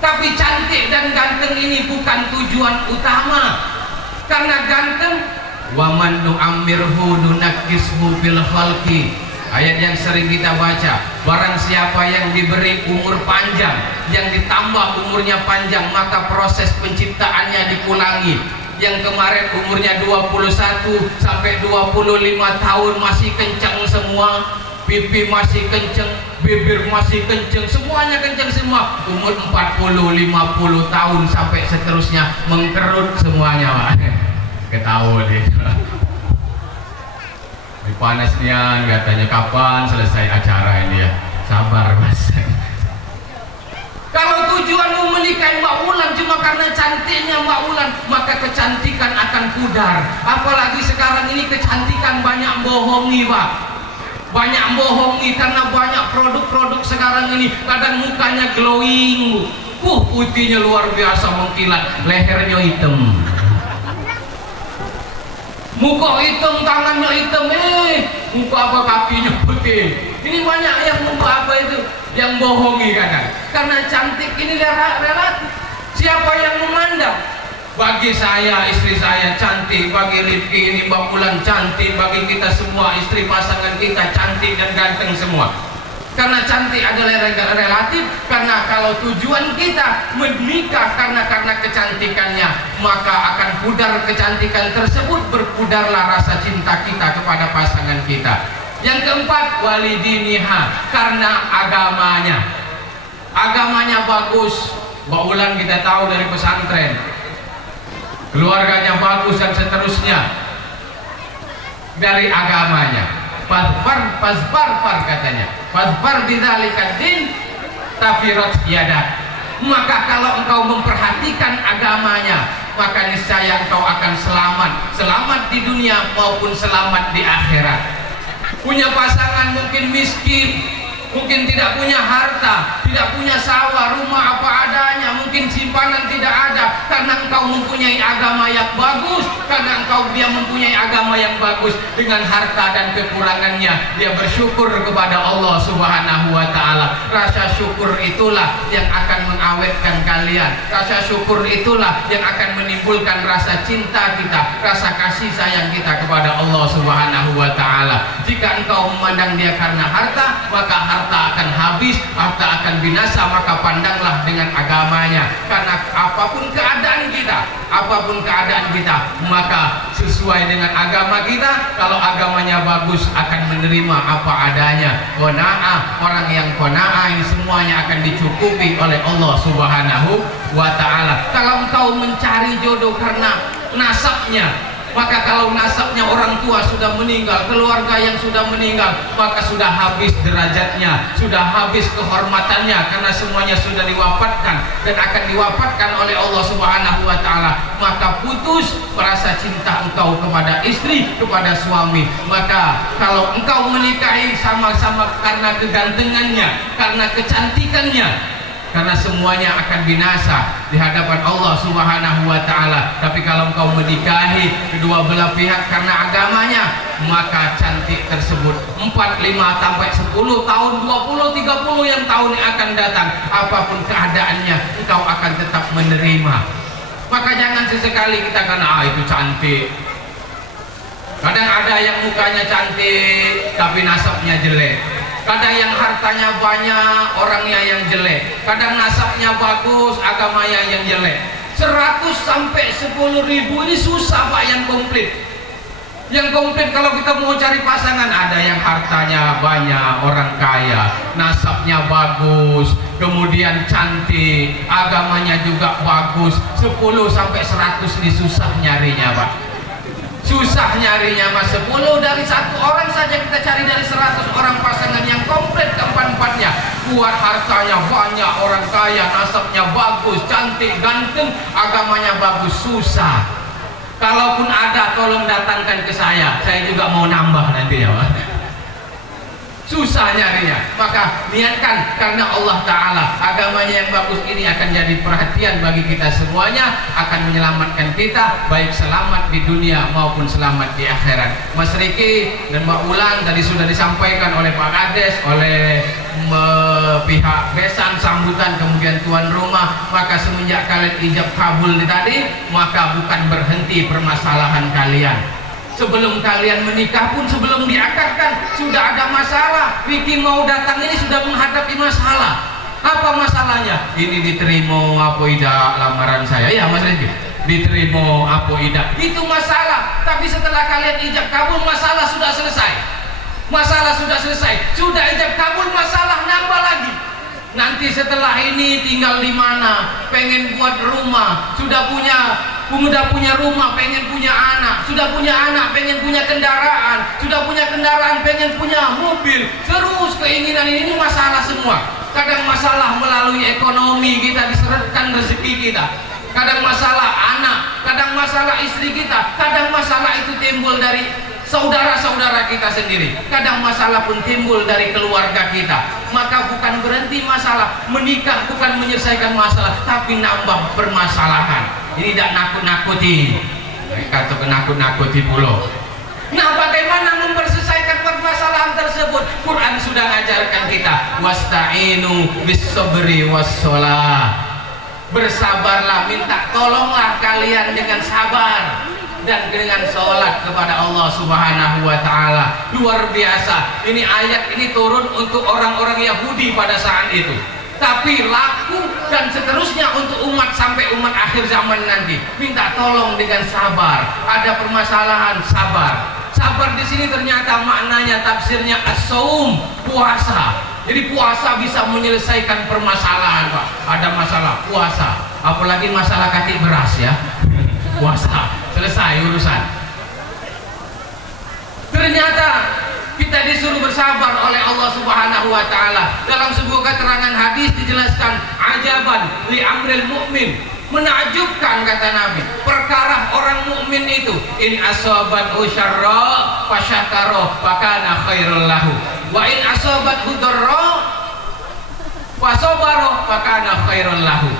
Tapi cantik dan ganteng ini bukan tujuan utama. Karena ganteng, wa man nu'ammirhu nunakkishu fil khalqi. Ayat yang sering kita baca, barang siapa yang diberi umur panjang, yang ditambah umurnya panjang, maka proses penciptaannya dikurangi. Yang kemarin umurnya 21 sampai 25 tahun masih kencang semua, pipi masih kencang, bibir masih kencang, semuanya kencang semua. Umur 40, 50 tahun sampai seterusnya mengkerut semuanya, Pak. Ketawa deh. Panas nian, katanya kapan selesai acara ini ya? Sabar Mas. Kalau tujuanmu menikahi Mbak Wulan cuma karena cantiknya Mbak Wulan, maka kecantikan akan pudar. Apalagi sekarang ini kecantikan banyak bohongi, Pak. Banyak bohongi karena banyak produk-produk sekarang ini. Kadang mukanya glowing, putihnya luar biasa mengkilat, lehernya hitam. Muka hitam, tangannya hitam, muka apa kakinya putih. Ini banyak yang muka apa itu, yang bohongi kadang. Karena cantik ini relatif. Siapa yang memandang? Bagi saya, istri saya cantik, bagi Rifki ini Mbak Wulan cantik, bagi kita semua istri pasangan kita cantik dan ganteng semua. Karena cantik adalah relatif, karena kalau tujuan kita menikah karena kecantikannya, maka akan pudar kecantikan tersebut, berpudarlah rasa cinta kita kepada pasangan kita. Yang keempat, walidiniha, karena agamanya. Agamanya bagus. Mbak Wulan kita tahu dari pesantren, keluarganya bagus dan seterusnya. Dari agamanya. Fazfar katanya. Fazfar bidzalika din tafirat yadak. Maka kalau engkau memperhatikan agamanya, maka niscaya engkau akan selamat. Selamat di dunia maupun selamat di akhirat. Punya pasangan mungkin miskin, mungkin tidak punya harta, tidak punya sawah, rumah apa adanya, mungkin simpanan tidak ada, karena engkau mempunyai agama yang bagus, karena dia mempunyai agama yang bagus. Dengan harta dan kekurangannya, dia bersyukur kepada Allah Subhanahu wa ta'ala. Rasa syukur itulah yang akan mengawetkan kalian. Rasa syukur itulah yang akan menimbulkan rasa cinta kita, rasa kasih sayang kita kepada Allah Subhanahu wa ta'ala. Jika engkau memandang dia karena harta, maka harta akan habis, harta akan binasa, maka pandanglah dengan agamanya. Karena apapun keadaan kita, maka sesuai dengan agama kita. Kalau agamanya bagus, akan menerima apa adanya. Qanaah, orang yang qanaah ini semuanya akan dicukupi oleh Allah Subhanahu wa ta'ala. Kalau engkau mencari jodoh karena nasabnya, maka kalau nasabnya orang tua sudah meninggal, keluarga yang sudah meninggal, maka sudah habis derajatnya, sudah habis kehormatannya, karena semuanya sudah diwafatkan dan akan diwafatkan oleh Allah Subhanahu wa ta'ala. Maka putus rasa cinta engkau kepada istri, kepada suami. Maka kalau engkau menikahi sama-sama karena kegantengannya, karena kecantikannya, karena semuanya akan binasa di hadapan Allah Subhanahu wa ta'ala. Tapi kalau engkau menikahi kedua belah pihak karena agamanya, maka cantik tersebut 4, 5 sampai 10 tahun, 20, 30 yang tahun yang akan datang, apapun keadaannya, engkau akan tetap menerima. Maka jangan sesekali kita kena itu cantik. Kadang ada yang mukanya cantik tapi nasabnya jelek. Kadang yang hartanya banyak, orangnya yang jelek. Kadang nasabnya bagus, agamanya yang jelek. 100 sampai 10.000 ini susah Pak yang komplit. Yang komplit kalau kita mau cari pasangan, ada yang hartanya banyak, orang kaya, nasabnya bagus, kemudian cantik, agamanya juga bagus. 10 sampai 100 ini susah nyarinya Pak. Susah nyarinya Mas. 10 dari satu orang saja kita cari dari 100 orang pasangan yang komplit keempat-empatnya. Kuat, hartanya banyak, orang kaya, nasabnya bagus, cantik, ganteng, agamanya bagus, susah. Kalaupun ada, tolong datangkan ke saya juga mau nambah nanti ya Pak. Susah nyarinya. Maka niatkan karena Allah Ta'ala. Agamanya yang bagus ini akan jadi perhatian bagi kita semuanya, akan menyelamatkan kita, baik selamat di dunia maupun selamat di akhirat. Mas Riki dan Mbak Ulan tadi sudah disampaikan oleh Pak Kades, oleh pihak besan sambutan, kemudian tuan rumah. Maka semenjak kalian ijab kabul tadi, maka bukan berhenti permasalahan kalian. Sebelum kalian menikah pun, sebelum diakadkan sudah ada masalah. Vicky mau datang ini sudah menghadapi masalah. Apa masalahnya? Ini diterima apa tidak lamaran saya? Ya Mas Riki, diterima apa tidak? Itu masalah. Tapi setelah kalian ijab kabul, masalah sudah selesai. Masalah sudah selesai. Sudah ijab kabul, masalah nambah lagi. Nanti setelah ini tinggal di mana? Pengen buat rumah, sudah punya rumah, pengen punya anak, sudah punya anak, pengen punya kendaraan, sudah punya kendaraan, pengen punya mobil. Terus keinginan ini masalah semua. Kadang masalah melalui ekonomi kita, diseretkan rezeki kita. Kadang masalah anak, kadang masalah istri kita, kadang masalah itu timbul dari saudara-saudara kita sendiri. Kadang masalah pun timbul dari keluarga kita. Maka bukan berhenti masalah. Menikah bukan menyelesaikan masalah, tapi nambah permasalahan. Ini tidak nakut-nakuti. Kata nakut-nakuti pulau. Nah, bagaimana memperselesaikan permasalahan tersebut? Quran sudah mengajarkan kita, wasta'inu bis-sabri was-shalah. Bersabarlah, minta tolonglah kalian dengan sabar dan dengan sholat kepada Allah Subhanahu wa ta'ala. Luar biasa. Ini ayat ini turun untuk orang-orang Yahudi pada saat itu, tapi laku dan seterusnya untuk umat sampai umat akhir zaman nanti. Minta tolong dengan sabar. Ada permasalahan, sabar. Sabar di sini ternyata maknanya, tafsirnya as-saum, puasa. Jadi puasa bisa menyelesaikan permasalahan Pak. Ada masalah, puasa. Apalagi masalah kaki beras ya. Puasa, selesai urusan. Ternyata kita disuruh bersabar oleh Allah Subhanahu wa ta'ala. Dalam sebuah keterangan hadis dijelaskan, ajaban li amril mu'min, menakjubkan kata Nabi perkara orang mukmin itu, in asabathu syarra fasyakara fakana khairul lahu wa in asabathu darra fasabara fakana khairul lahu.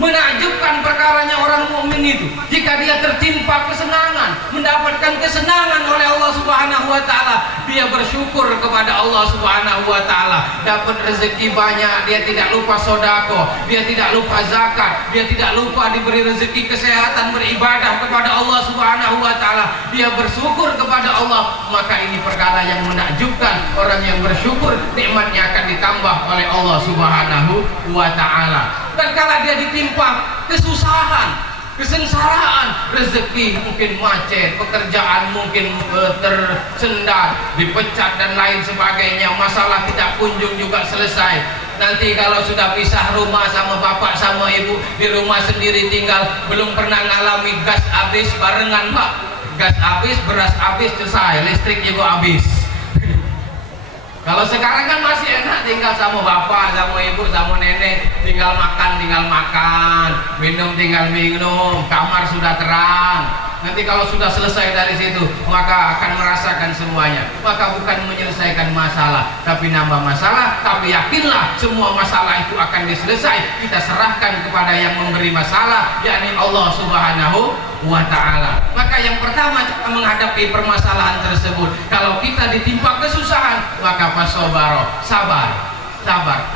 Menakjubkan perkaranya orang mukmin itu, jika dia tertimpa kesenangan, mendapatkan kesenangan oleh Allah Subhanahu wa taala, dia bersyukur kepada Allah Subhanahu wa taala. Dapat rezeki banyak, dia tidak lupa sedekah, dia tidak lupa zakat, dia tidak lupa diberi rezeki kesehatan beribadah kepada Allah Subhanahu wa taala. Dia bersyukur kepada Allah, maka ini perkara yang menakjubkan. Orang yang bersyukur, nikmatnya akan ditambah oleh Allah Subhanahu wa taala. Dan kalau dia ditimpa kesusahan, kesengsaraan, rezeki mungkin macet, pekerjaan mungkin tersendat, dipecat dan lain sebagainya, masalah tidak kunjung juga selesai. Nanti kalau sudah pisah rumah sama bapak sama ibu, di rumah sendiri tinggal, belum pernah ngalami gas habis barengan pak, gas habis, beras habis, selesai, listrik juga habis. Kalau sekarang kan masih enak, tinggal sama bapak, sama ibu, sama nenek, tinggal makan, minum tinggal minum, kamar sudah terang. Nanti kalau sudah selesai dari situ, maka akan merasakan semuanya. Maka bukan menyelesaikan masalah, tapi nambah masalah. Tapi yakinlah semua masalah itu akan diselesai. Kita serahkan kepada yang memberi masalah, yakni Allah Subhanahu wa ta'ala. Maka yang pertama kita menghadapi permasalahan tersebut, kalau kita ditimpa kesusahan, maka fasobaro, sabar.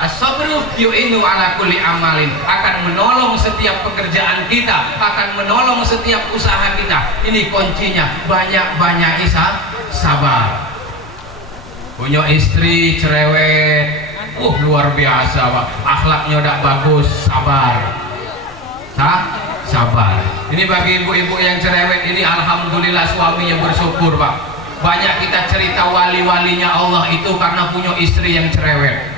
As-sabru yu'inu ala kulli amalin, akan menolong setiap pekerjaan kita, akan menolong setiap usaha kita. Ini kuncinya, banyak-banyak sabar. Punya istri cerewet, luar biasa pak, akhlaknya udah bagus, sabar. Sabar. Ini bagi ibu-ibu yang cerewet ini, alhamdulillah suami yang bersyukur pak. Banyak kita cerita wali-walinya Allah itu karena punya istri yang cerewet.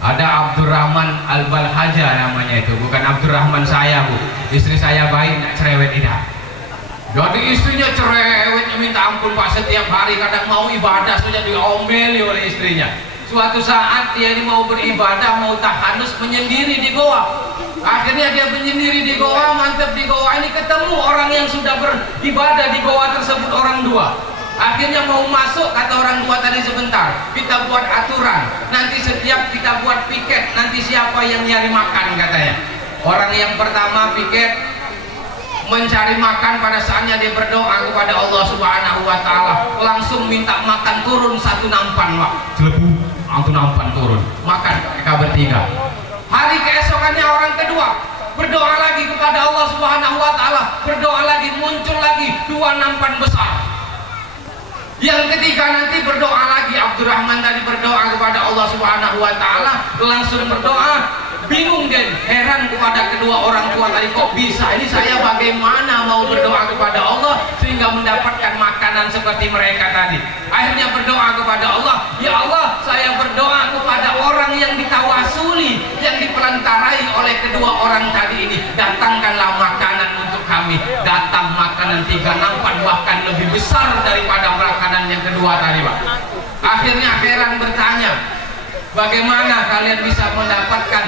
Ada Abdurrahman Al-Balhaja namanya itu, bukan Abdurrahman saya bu. Istri saya baik, cerewet tidak. Jadi istrinya cerewet, minta ampun pak, setiap hari kadang mau ibadah saja diomeli oleh istrinya. Suatu saat dia mau beribadah, mau tahanus, menyendiri di goa. Akhirnya dia menyendiri di goa, mantap di goa. Ini ketemu orang yang sudah beribadah di goa tersebut, orang dua. Akhirnya mau masuk, kata orang tua tadi, sebentar kita buat aturan, nanti setiap kita buat piket, nanti siapa yang nyari makan katanya. Orang yang pertama piket mencari makan, pada saatnya dia berdoa kepada Allah Subhanahu wa ta'ala, langsung minta makan turun satu nampan pak, celebu, satu nampan turun, makan mereka bertiga. Hari keesokannya orang kedua berdoa lagi kepada Allah Subhanahu wa ta'ala, berdoa lagi, muncul lagi dua nampan besar. Yang ketiga nanti berdoa lagi, Abdurrahman tadi berdoa kepada Allah Subhanahu wa ta'ala, langsung berdoa, bingung dan heran kepada kedua orang tua tadi, kok bisa ini saya bagaimana mau berdoa kepada Allah sehingga mendapatkan makanan seperti mereka tadi. Akhirnya berdoa kepada Allah, ya Allah saya berdoa kepada orang yang ditawasuli, yang diperantarai oleh kedua orang tadi ini, datangkanlah makanan untuk kami. Datang makanan 3 nampan, bahkan lebih besar daripada makanan yang kedua tadi pak. Akhirnya heran bertanya, bagaimana kalian bisa mendapatkan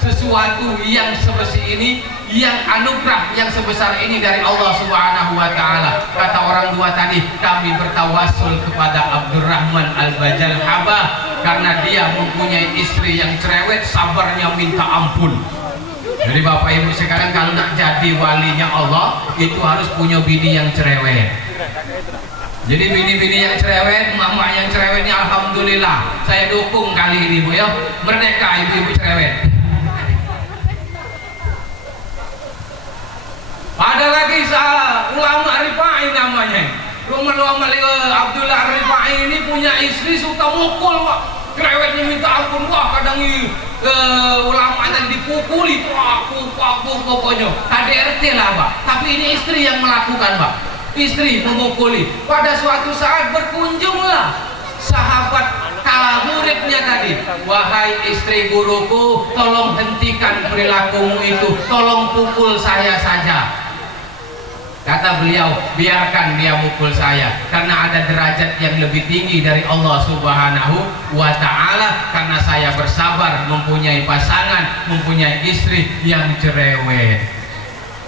sesuatu yang sebesar ini, yang anugerah yang sebesar ini dari Allah Subhanahu wa ta'ala? Kata orang tua tadi, kami bertawassul kepada Abdurrahman Al-Balhaja karena dia mempunyai istri yang cerewet, sabarnya minta ampun. Jadi bapak ibu sekarang kalau nak jadi walinya Allah, itu harus punya bini yang cerewet. Jadi bini-bini yang cerewet, mama yang cerewet ini alhamdulillah saya dukung kali ini bu ya, merdeka ibu-ibu cerewet. Ada lagi ulama Rifai namanya, ulama Abdullah Rifai ini punya istri suka mukul pak, cerewetnya minta ampun, wah kadang ulama yang dipukuli, paku pokoknya KDRT lah pak. Tapi ini istri yang melakukan pak, istri memukuli. Pada suatu saat berkunjunglah sahabat muridnya tadi, wahai istri guruku, tolong hentikan perilakumu itu, tolong pukul saya saja. Kata beliau, biarkan dia mukul saya, karena ada derajat yang lebih tinggi dari Allah Subhanahu wa ta'ala, karena saya bersabar mempunyai pasangan, mempunyai istri yang cerewet.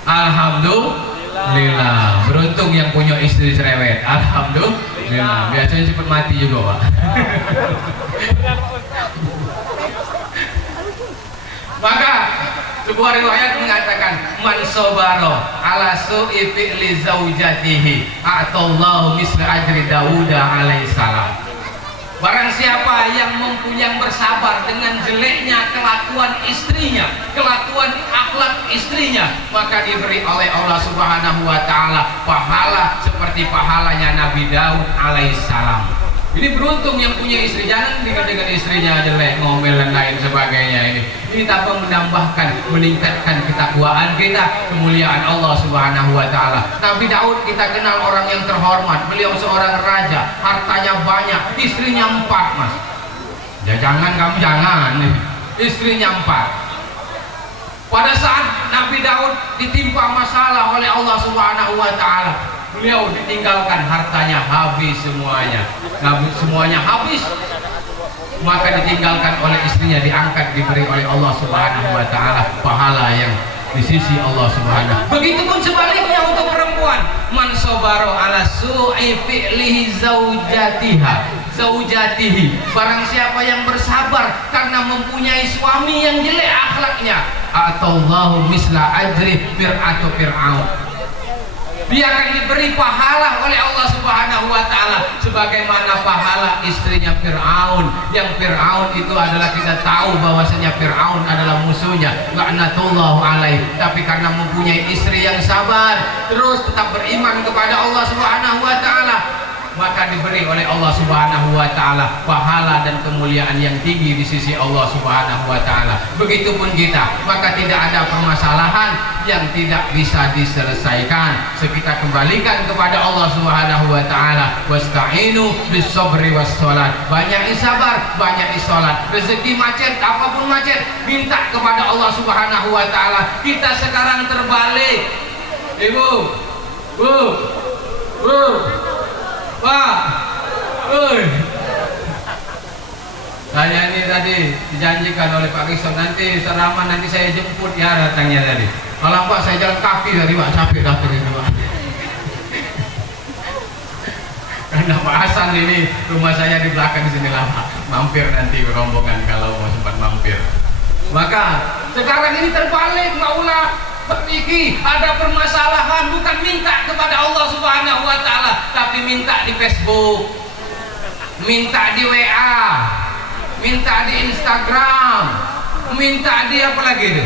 Alhamdulillah, beruntung yang punya istri cerewet. Alhamdulillah, biasanya cepat mati juga pak. Maka sebuah riwayat mengatakan man sabaro ala su'i fi'li zaujatihi a'tallahu misla ajri Dauda alaihissalam. Barang siapa yang bersabar dengan jeleknya kelakuan istrinya, kelakuan akhlak istrinya, maka diberi oleh Allah Subhanahu wa taala pahala seperti pahalanya Nabi Daud alaihissalam. Ini beruntung yang punya istri, jangan dengan istrinya jelek, ngomel dan lain sebagainya. Ini tanpa menambahkan, meningkatkan ketakwaan kita, kemuliaan Allah Subhanahu wa taala. Nabi Daud kita kenal orang yang terhormat, beliau seorang raja, hartanya banyak, istrinya 4, Mas. Ya jangan, istrinya 4. Pada saat Nabi Daud ditimpa masalah oleh Allah Subhanahu wa taala, beliau ditinggalkan, hartanya habis semuanya. Semuanya habis, maka ditinggalkan oleh istrinya, diangkat, diberi oleh Allah Subhanahu wa taala pahala yang di sisi Allah Subhanahu. Begitupun sebaliknya untuk perempuan, man sabaro ala su'i fi'lihi zaujatihi, barang siapa yang bersabar karena mempunyai suami yang jelek akhlaknya, atallahu misla ajri fir'aun, dia akan diberi pahala oleh Allah Subhanahu wa taala sebagaimana pahala istrinya Fir'aun. Yang Fir'aun itu adalah, kita tahu bahwasanya Fir'aun adalah musuhnya, laknatullah alaih, tapi karena mempunyai istri yang sabar terus tetap beriman kepada Allah Subhanahu wa taala, maka diberi oleh Allah Subhanahu wa taala pahala dan kemuliaan yang tinggi di sisi Allah Subhanahu wa taala. Begitupun kita, maka tidak ada permasalahan yang tidak bisa diselesaikan. Kita kembalikan kepada Allah Subhanahu wa taala. Wasta'inu bis-sabri was-shalat. Banyak sabar, banyak salat. Rezeki macet, apapun macet, minta kepada Allah Subhanahu wa taala. Kita sekarang terbalik. Ibu, Bu, Pak, saya ini tadi dijanjikan oleh Pak Kisong, nanti ceramah nanti saya jemput ya, datangnya tadi. Malah Pak, saya jalan kaki tadi Pak, capek kaki ini Pak. Karena Pak Hasan ini rumah saya di belakang sini lah Pak, mampir nanti rombongan kalau mau sempat mampir. Maka sekarang ini terbalik, maulah berpikir ada permasalahan, bukan minta kepada Allah Subhanahu wa taala, tapi minta di Facebook, minta di WA, minta di Instagram, minta di apa lagi itu?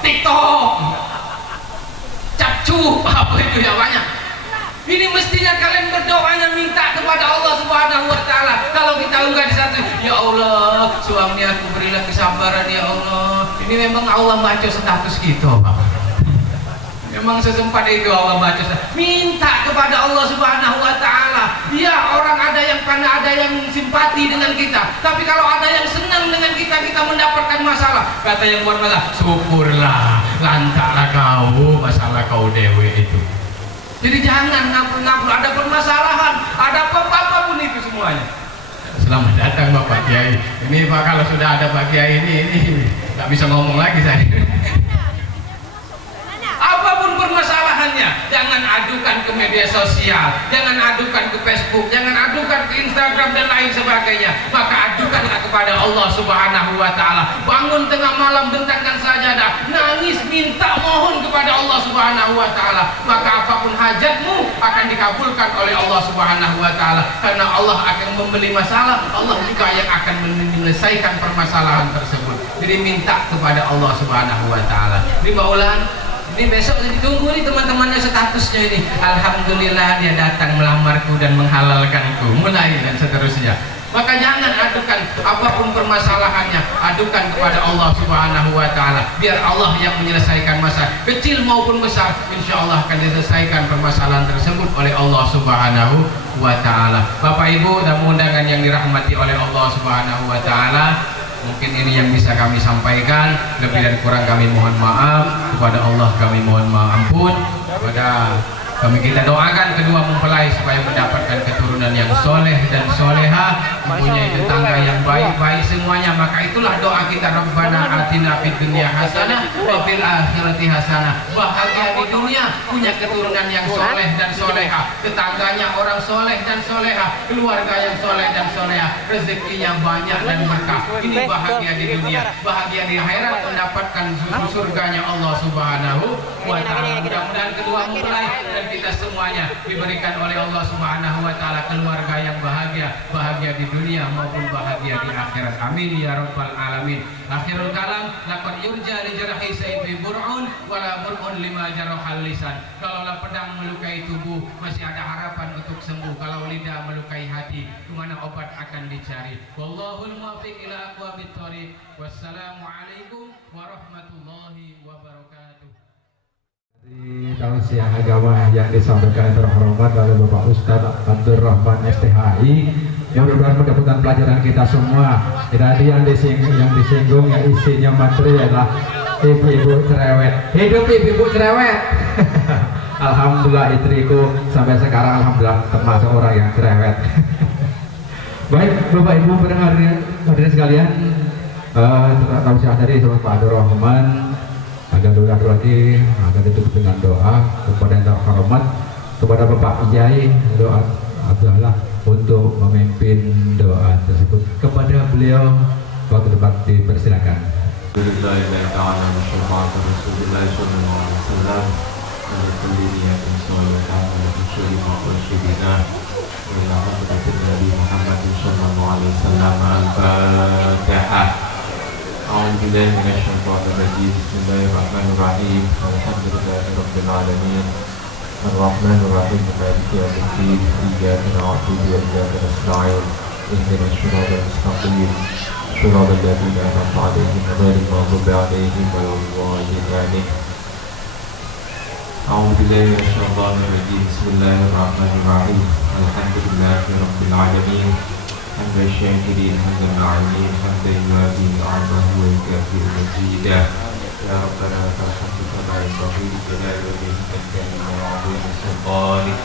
TikTok, capcu, apa itu ya, banyak. Ini mestinya kalian berdoanya minta kepada Allah Subhanahu wa taala. Kalau kita unggah di satu, ya Allah, suami aku berilah kesabaran ya Allah. Ini memang Allah baca status kita, Pak. Memang sesempat itu Allah baca status. Minta kepada Allah Subhanahu wa taala. Ya, orang ada yang karena ada yang simpati dengan kita. Tapi kalau ada yang senang dengan kita, kita mendapatkan masalah. Kata yang buat masalah, syukurlah, lantaklah kau masalah kau dewe itu. Jadi jangan ngapul-ngapul, ada permasalahan, ada apa-apapun itu semuanya. Selamat datang Bapak Kiai. Ini Pak, kalau sudah ada Pak Kiai ini nggak bisa ngomong lagi saya. Apapun permasalahannya, jangan adukan ke media sosial, jangan adukan ke Facebook, jangan adukan ke Instagram dan lain sebagainya. Maka adukanlah kepada Allah Subhanahu wa taala. Bangun tengah malam, bentangkan sajadah, nangis, minta, mohon kepada Allah Subhanahu wa taala. Maka apapun hajatmu akan dikabulkan oleh Allah Subhanahu wa taala. Karena Allah akan memberi masalah, Allah juga yang akan menyelesaikan permasalahan tersebut. Jadi minta kepada Allah Subhanahu wa taala. Di Maulan, ini besok ditunggu nih teman-temannya statusnya ini. Alhamdulillah dia datang melamarku dan menghalalkanku, mulai dan seterusnya. Maka jangan adukan apapun permasalahannya, adukan kepada Allah Subhanahu wa taala. Biar Allah yang menyelesaikan masalah kecil maupun besar, insya Allah akan diselesaikan permasalahan tersebut oleh Allah Subhanahu wa taala. Bapak Ibu dan undangan yang dirahmati oleh Allah Subhanahu wa taala, mungkin ini yang bisa kami sampaikan. Lebih dan kurang kami mohon maaf. Kepada Allah kami mohon maaf ampun. Kepada Kami kita doakan kedua mempelai supaya mendapatkan keturunan yang soleh dan soleha, mempunyai tetangga yang baik-baik semuanya. Maka itulah doa kita, Rabbana atina fid dunya hasanah wa fil akhirati hasanah. Bahagia di dunia, punya keturunan yang soleh dan soleha, tetangganya orang soleh dan soleha, keluarga yang soleh dan soleha, rezekinya banyak dan berkah. Ini bahagia di dunia, bahagia di akhirat, mendapatkan surganya Allah Subhanahu wa Ta'ala. Mudah-mudahan kedua mempelai dan kita semuanya diberikan oleh Allah Subhanahu wa Ta'ala keluarga yang bahagia, bahagia di dunia maupun bahagia di akhirat. Amin ya rabbal alamin. Akhirul kalam, laqad yurja li jarahi sayfi bur'un wala bur'un lima jarahal lisan. Kalaulah pedang melukai tubuh, masih ada harapan untuk sembuh. Kalau lidah melukai hati, kemana obat akan dicari? Wallahul muwaffiq ila aqwamit thoriq. Wassalamualaikum warahmatullahi wabarakatuh. Di tausiah agama yang disampaikan yang terhormat oleh Bapak Ustadz Abdul Rahman STHI, mudah-mudahan mendapatkan pelajaran kita semua. Tadi yang disinggung yang isinya materi adalah ibu-ibu cerewet. Hidup ibu-ibu cerewet. Alhamdulillah istriku sampai sekarang alhamdulillah termasuk orang yang cerewet. Baik Bapak Ibu pendengar hadirin sekalian, tausiah dari Bapak Abdul Rahman agar doa lagi akan ditutup dengan doa kepada yang terhormat kepada Bapak Ijai, doa adalah untuk memimpin doa tersebut. Kepada beliau waktu debat dipersilakan. A'udzubillahi minasyaitonir rajim. Bismillahirrahmanirrahim. Alhamdulillahi rabbil alamin. Ar-Rahmanir Rahim. Maliki yaumiddin. Iyyaka na'budu wa iyyaka nasta'in. Ihdinas siratal mustaqim. Siratal ladzina an'amta 'alaihim ghairil maghdubi 'alaihim waladdallin. A'udzubillahi minasyaitonir rajim. Bismillahirrahmanirrahim. Alhamdulillahi rabbil alamin. حمد الشاكرين حمد العالمين حمدا يوافي نعمه ويكافئ مزيدا. يا ربنا لك الحمد كما ينبغي لجلال وجهك الكريم وعظيم سلطانك.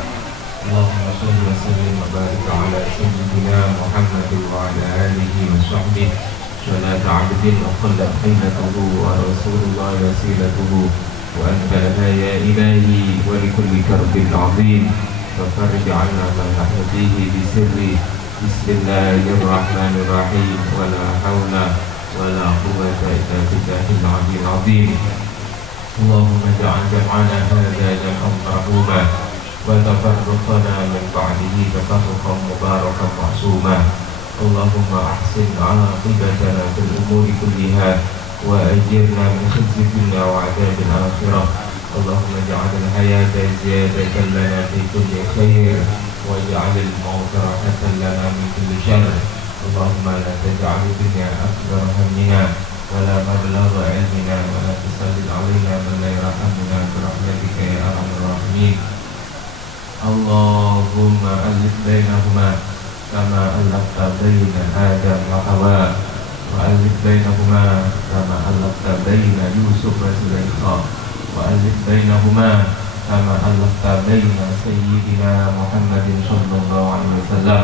اللهم صل وسلم وبارك على سيدنا محمد وعلى اله وصحبه. صلاة عبد وقلت حيلته ورسول الله وسيلته وانت لها يا الهي ولكل كرب عظيم ففرج عنا ما نحن فيه بسر Bismillahirrahmanirrahim. Wala hawla wala quwwata illa billahil aliyyil azim. Allahumma ja'al jam'ana hadha jam'an marhuma wa tafarruqana min ba'dihi tafarruqan mubarakan ma'suma. Allahumma ahsin 'aqibatana fil umuri kulliha wa ajirna min khizyi dunya wa 'adzabil akhirah. Allahumma ja'al al-hayata ziyadatan lana fi kulli khair واجعل الموت راحة لنا من كل شر. اللهم لا تجعل الدنيا أكبر همنا ولا مبلغ علمنا ولا تسلط علينا من لا يرحمنا برحمتك يا أرحم الراحمين. اللهم ألف بينهما كما ألفت بين آدم وحواء وألف بينهما كما ألفت بين يوسف وزليخا وألف بينهما كما ألفت بين سيدنا محمد صلى الله عليه وسلم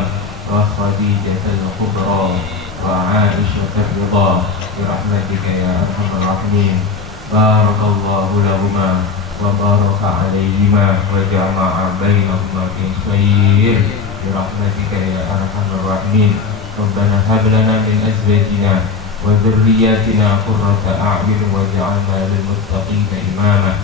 وخديجة الكبرى وعائشة الرضا برحمتك يا أرحم الراحمين. بارك الله لهما وبارك عليهما وجمع بينهما في خير برحمتك يا أرحم الراحمين. ربنا هب لنا من أزواجنا وذرياتنا قرة أعين واجعلنا للمتقين إماما.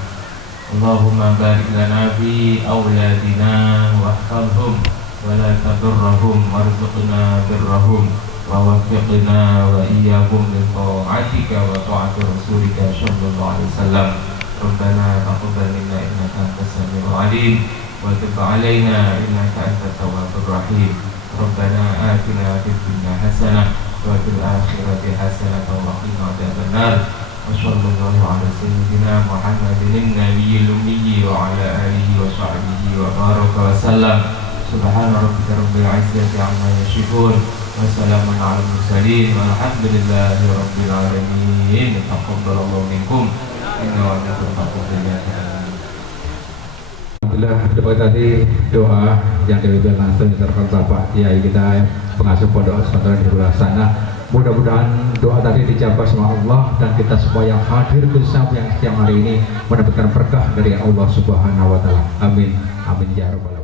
اللهم بارك لنا في أولادنا واحفظهم ولا تضرهم وارزقنا برهم ووفقنا وإياهم لطاعتك وطاعة رسولك صلى الله عليه وسلم. ربنا تقبل منا إنك أنت السميع العليم وتب علينا إنك أنت التواب الرحيم. ربنا آتنا في الدنيا حسنة وفي الآخرة حسنة وقنا عذاب النار. وصلى الله على سيدنا محمد النبي الأمي وعلى آله وصحبه وبارك وسلم. سبحان ربك رب العزة عما يصفون وسلام على المرسلين والحمد لله رب العالمين. تقبل الله منكم إنه أنتم الحق. Alhamdulillah, tadi doa yang dipimpin langsung diserahkan Bapak Kiai kita pengasuh pondok pesantren di sebelah sana. Mudah-mudahan doa tadi dijawab sama Allah dan kita semua yang hadir bersama yang siang hari ini mendapatkan berkah dari Allah Subhanahu wa taala. Amin. Amin ya rabbal alamin.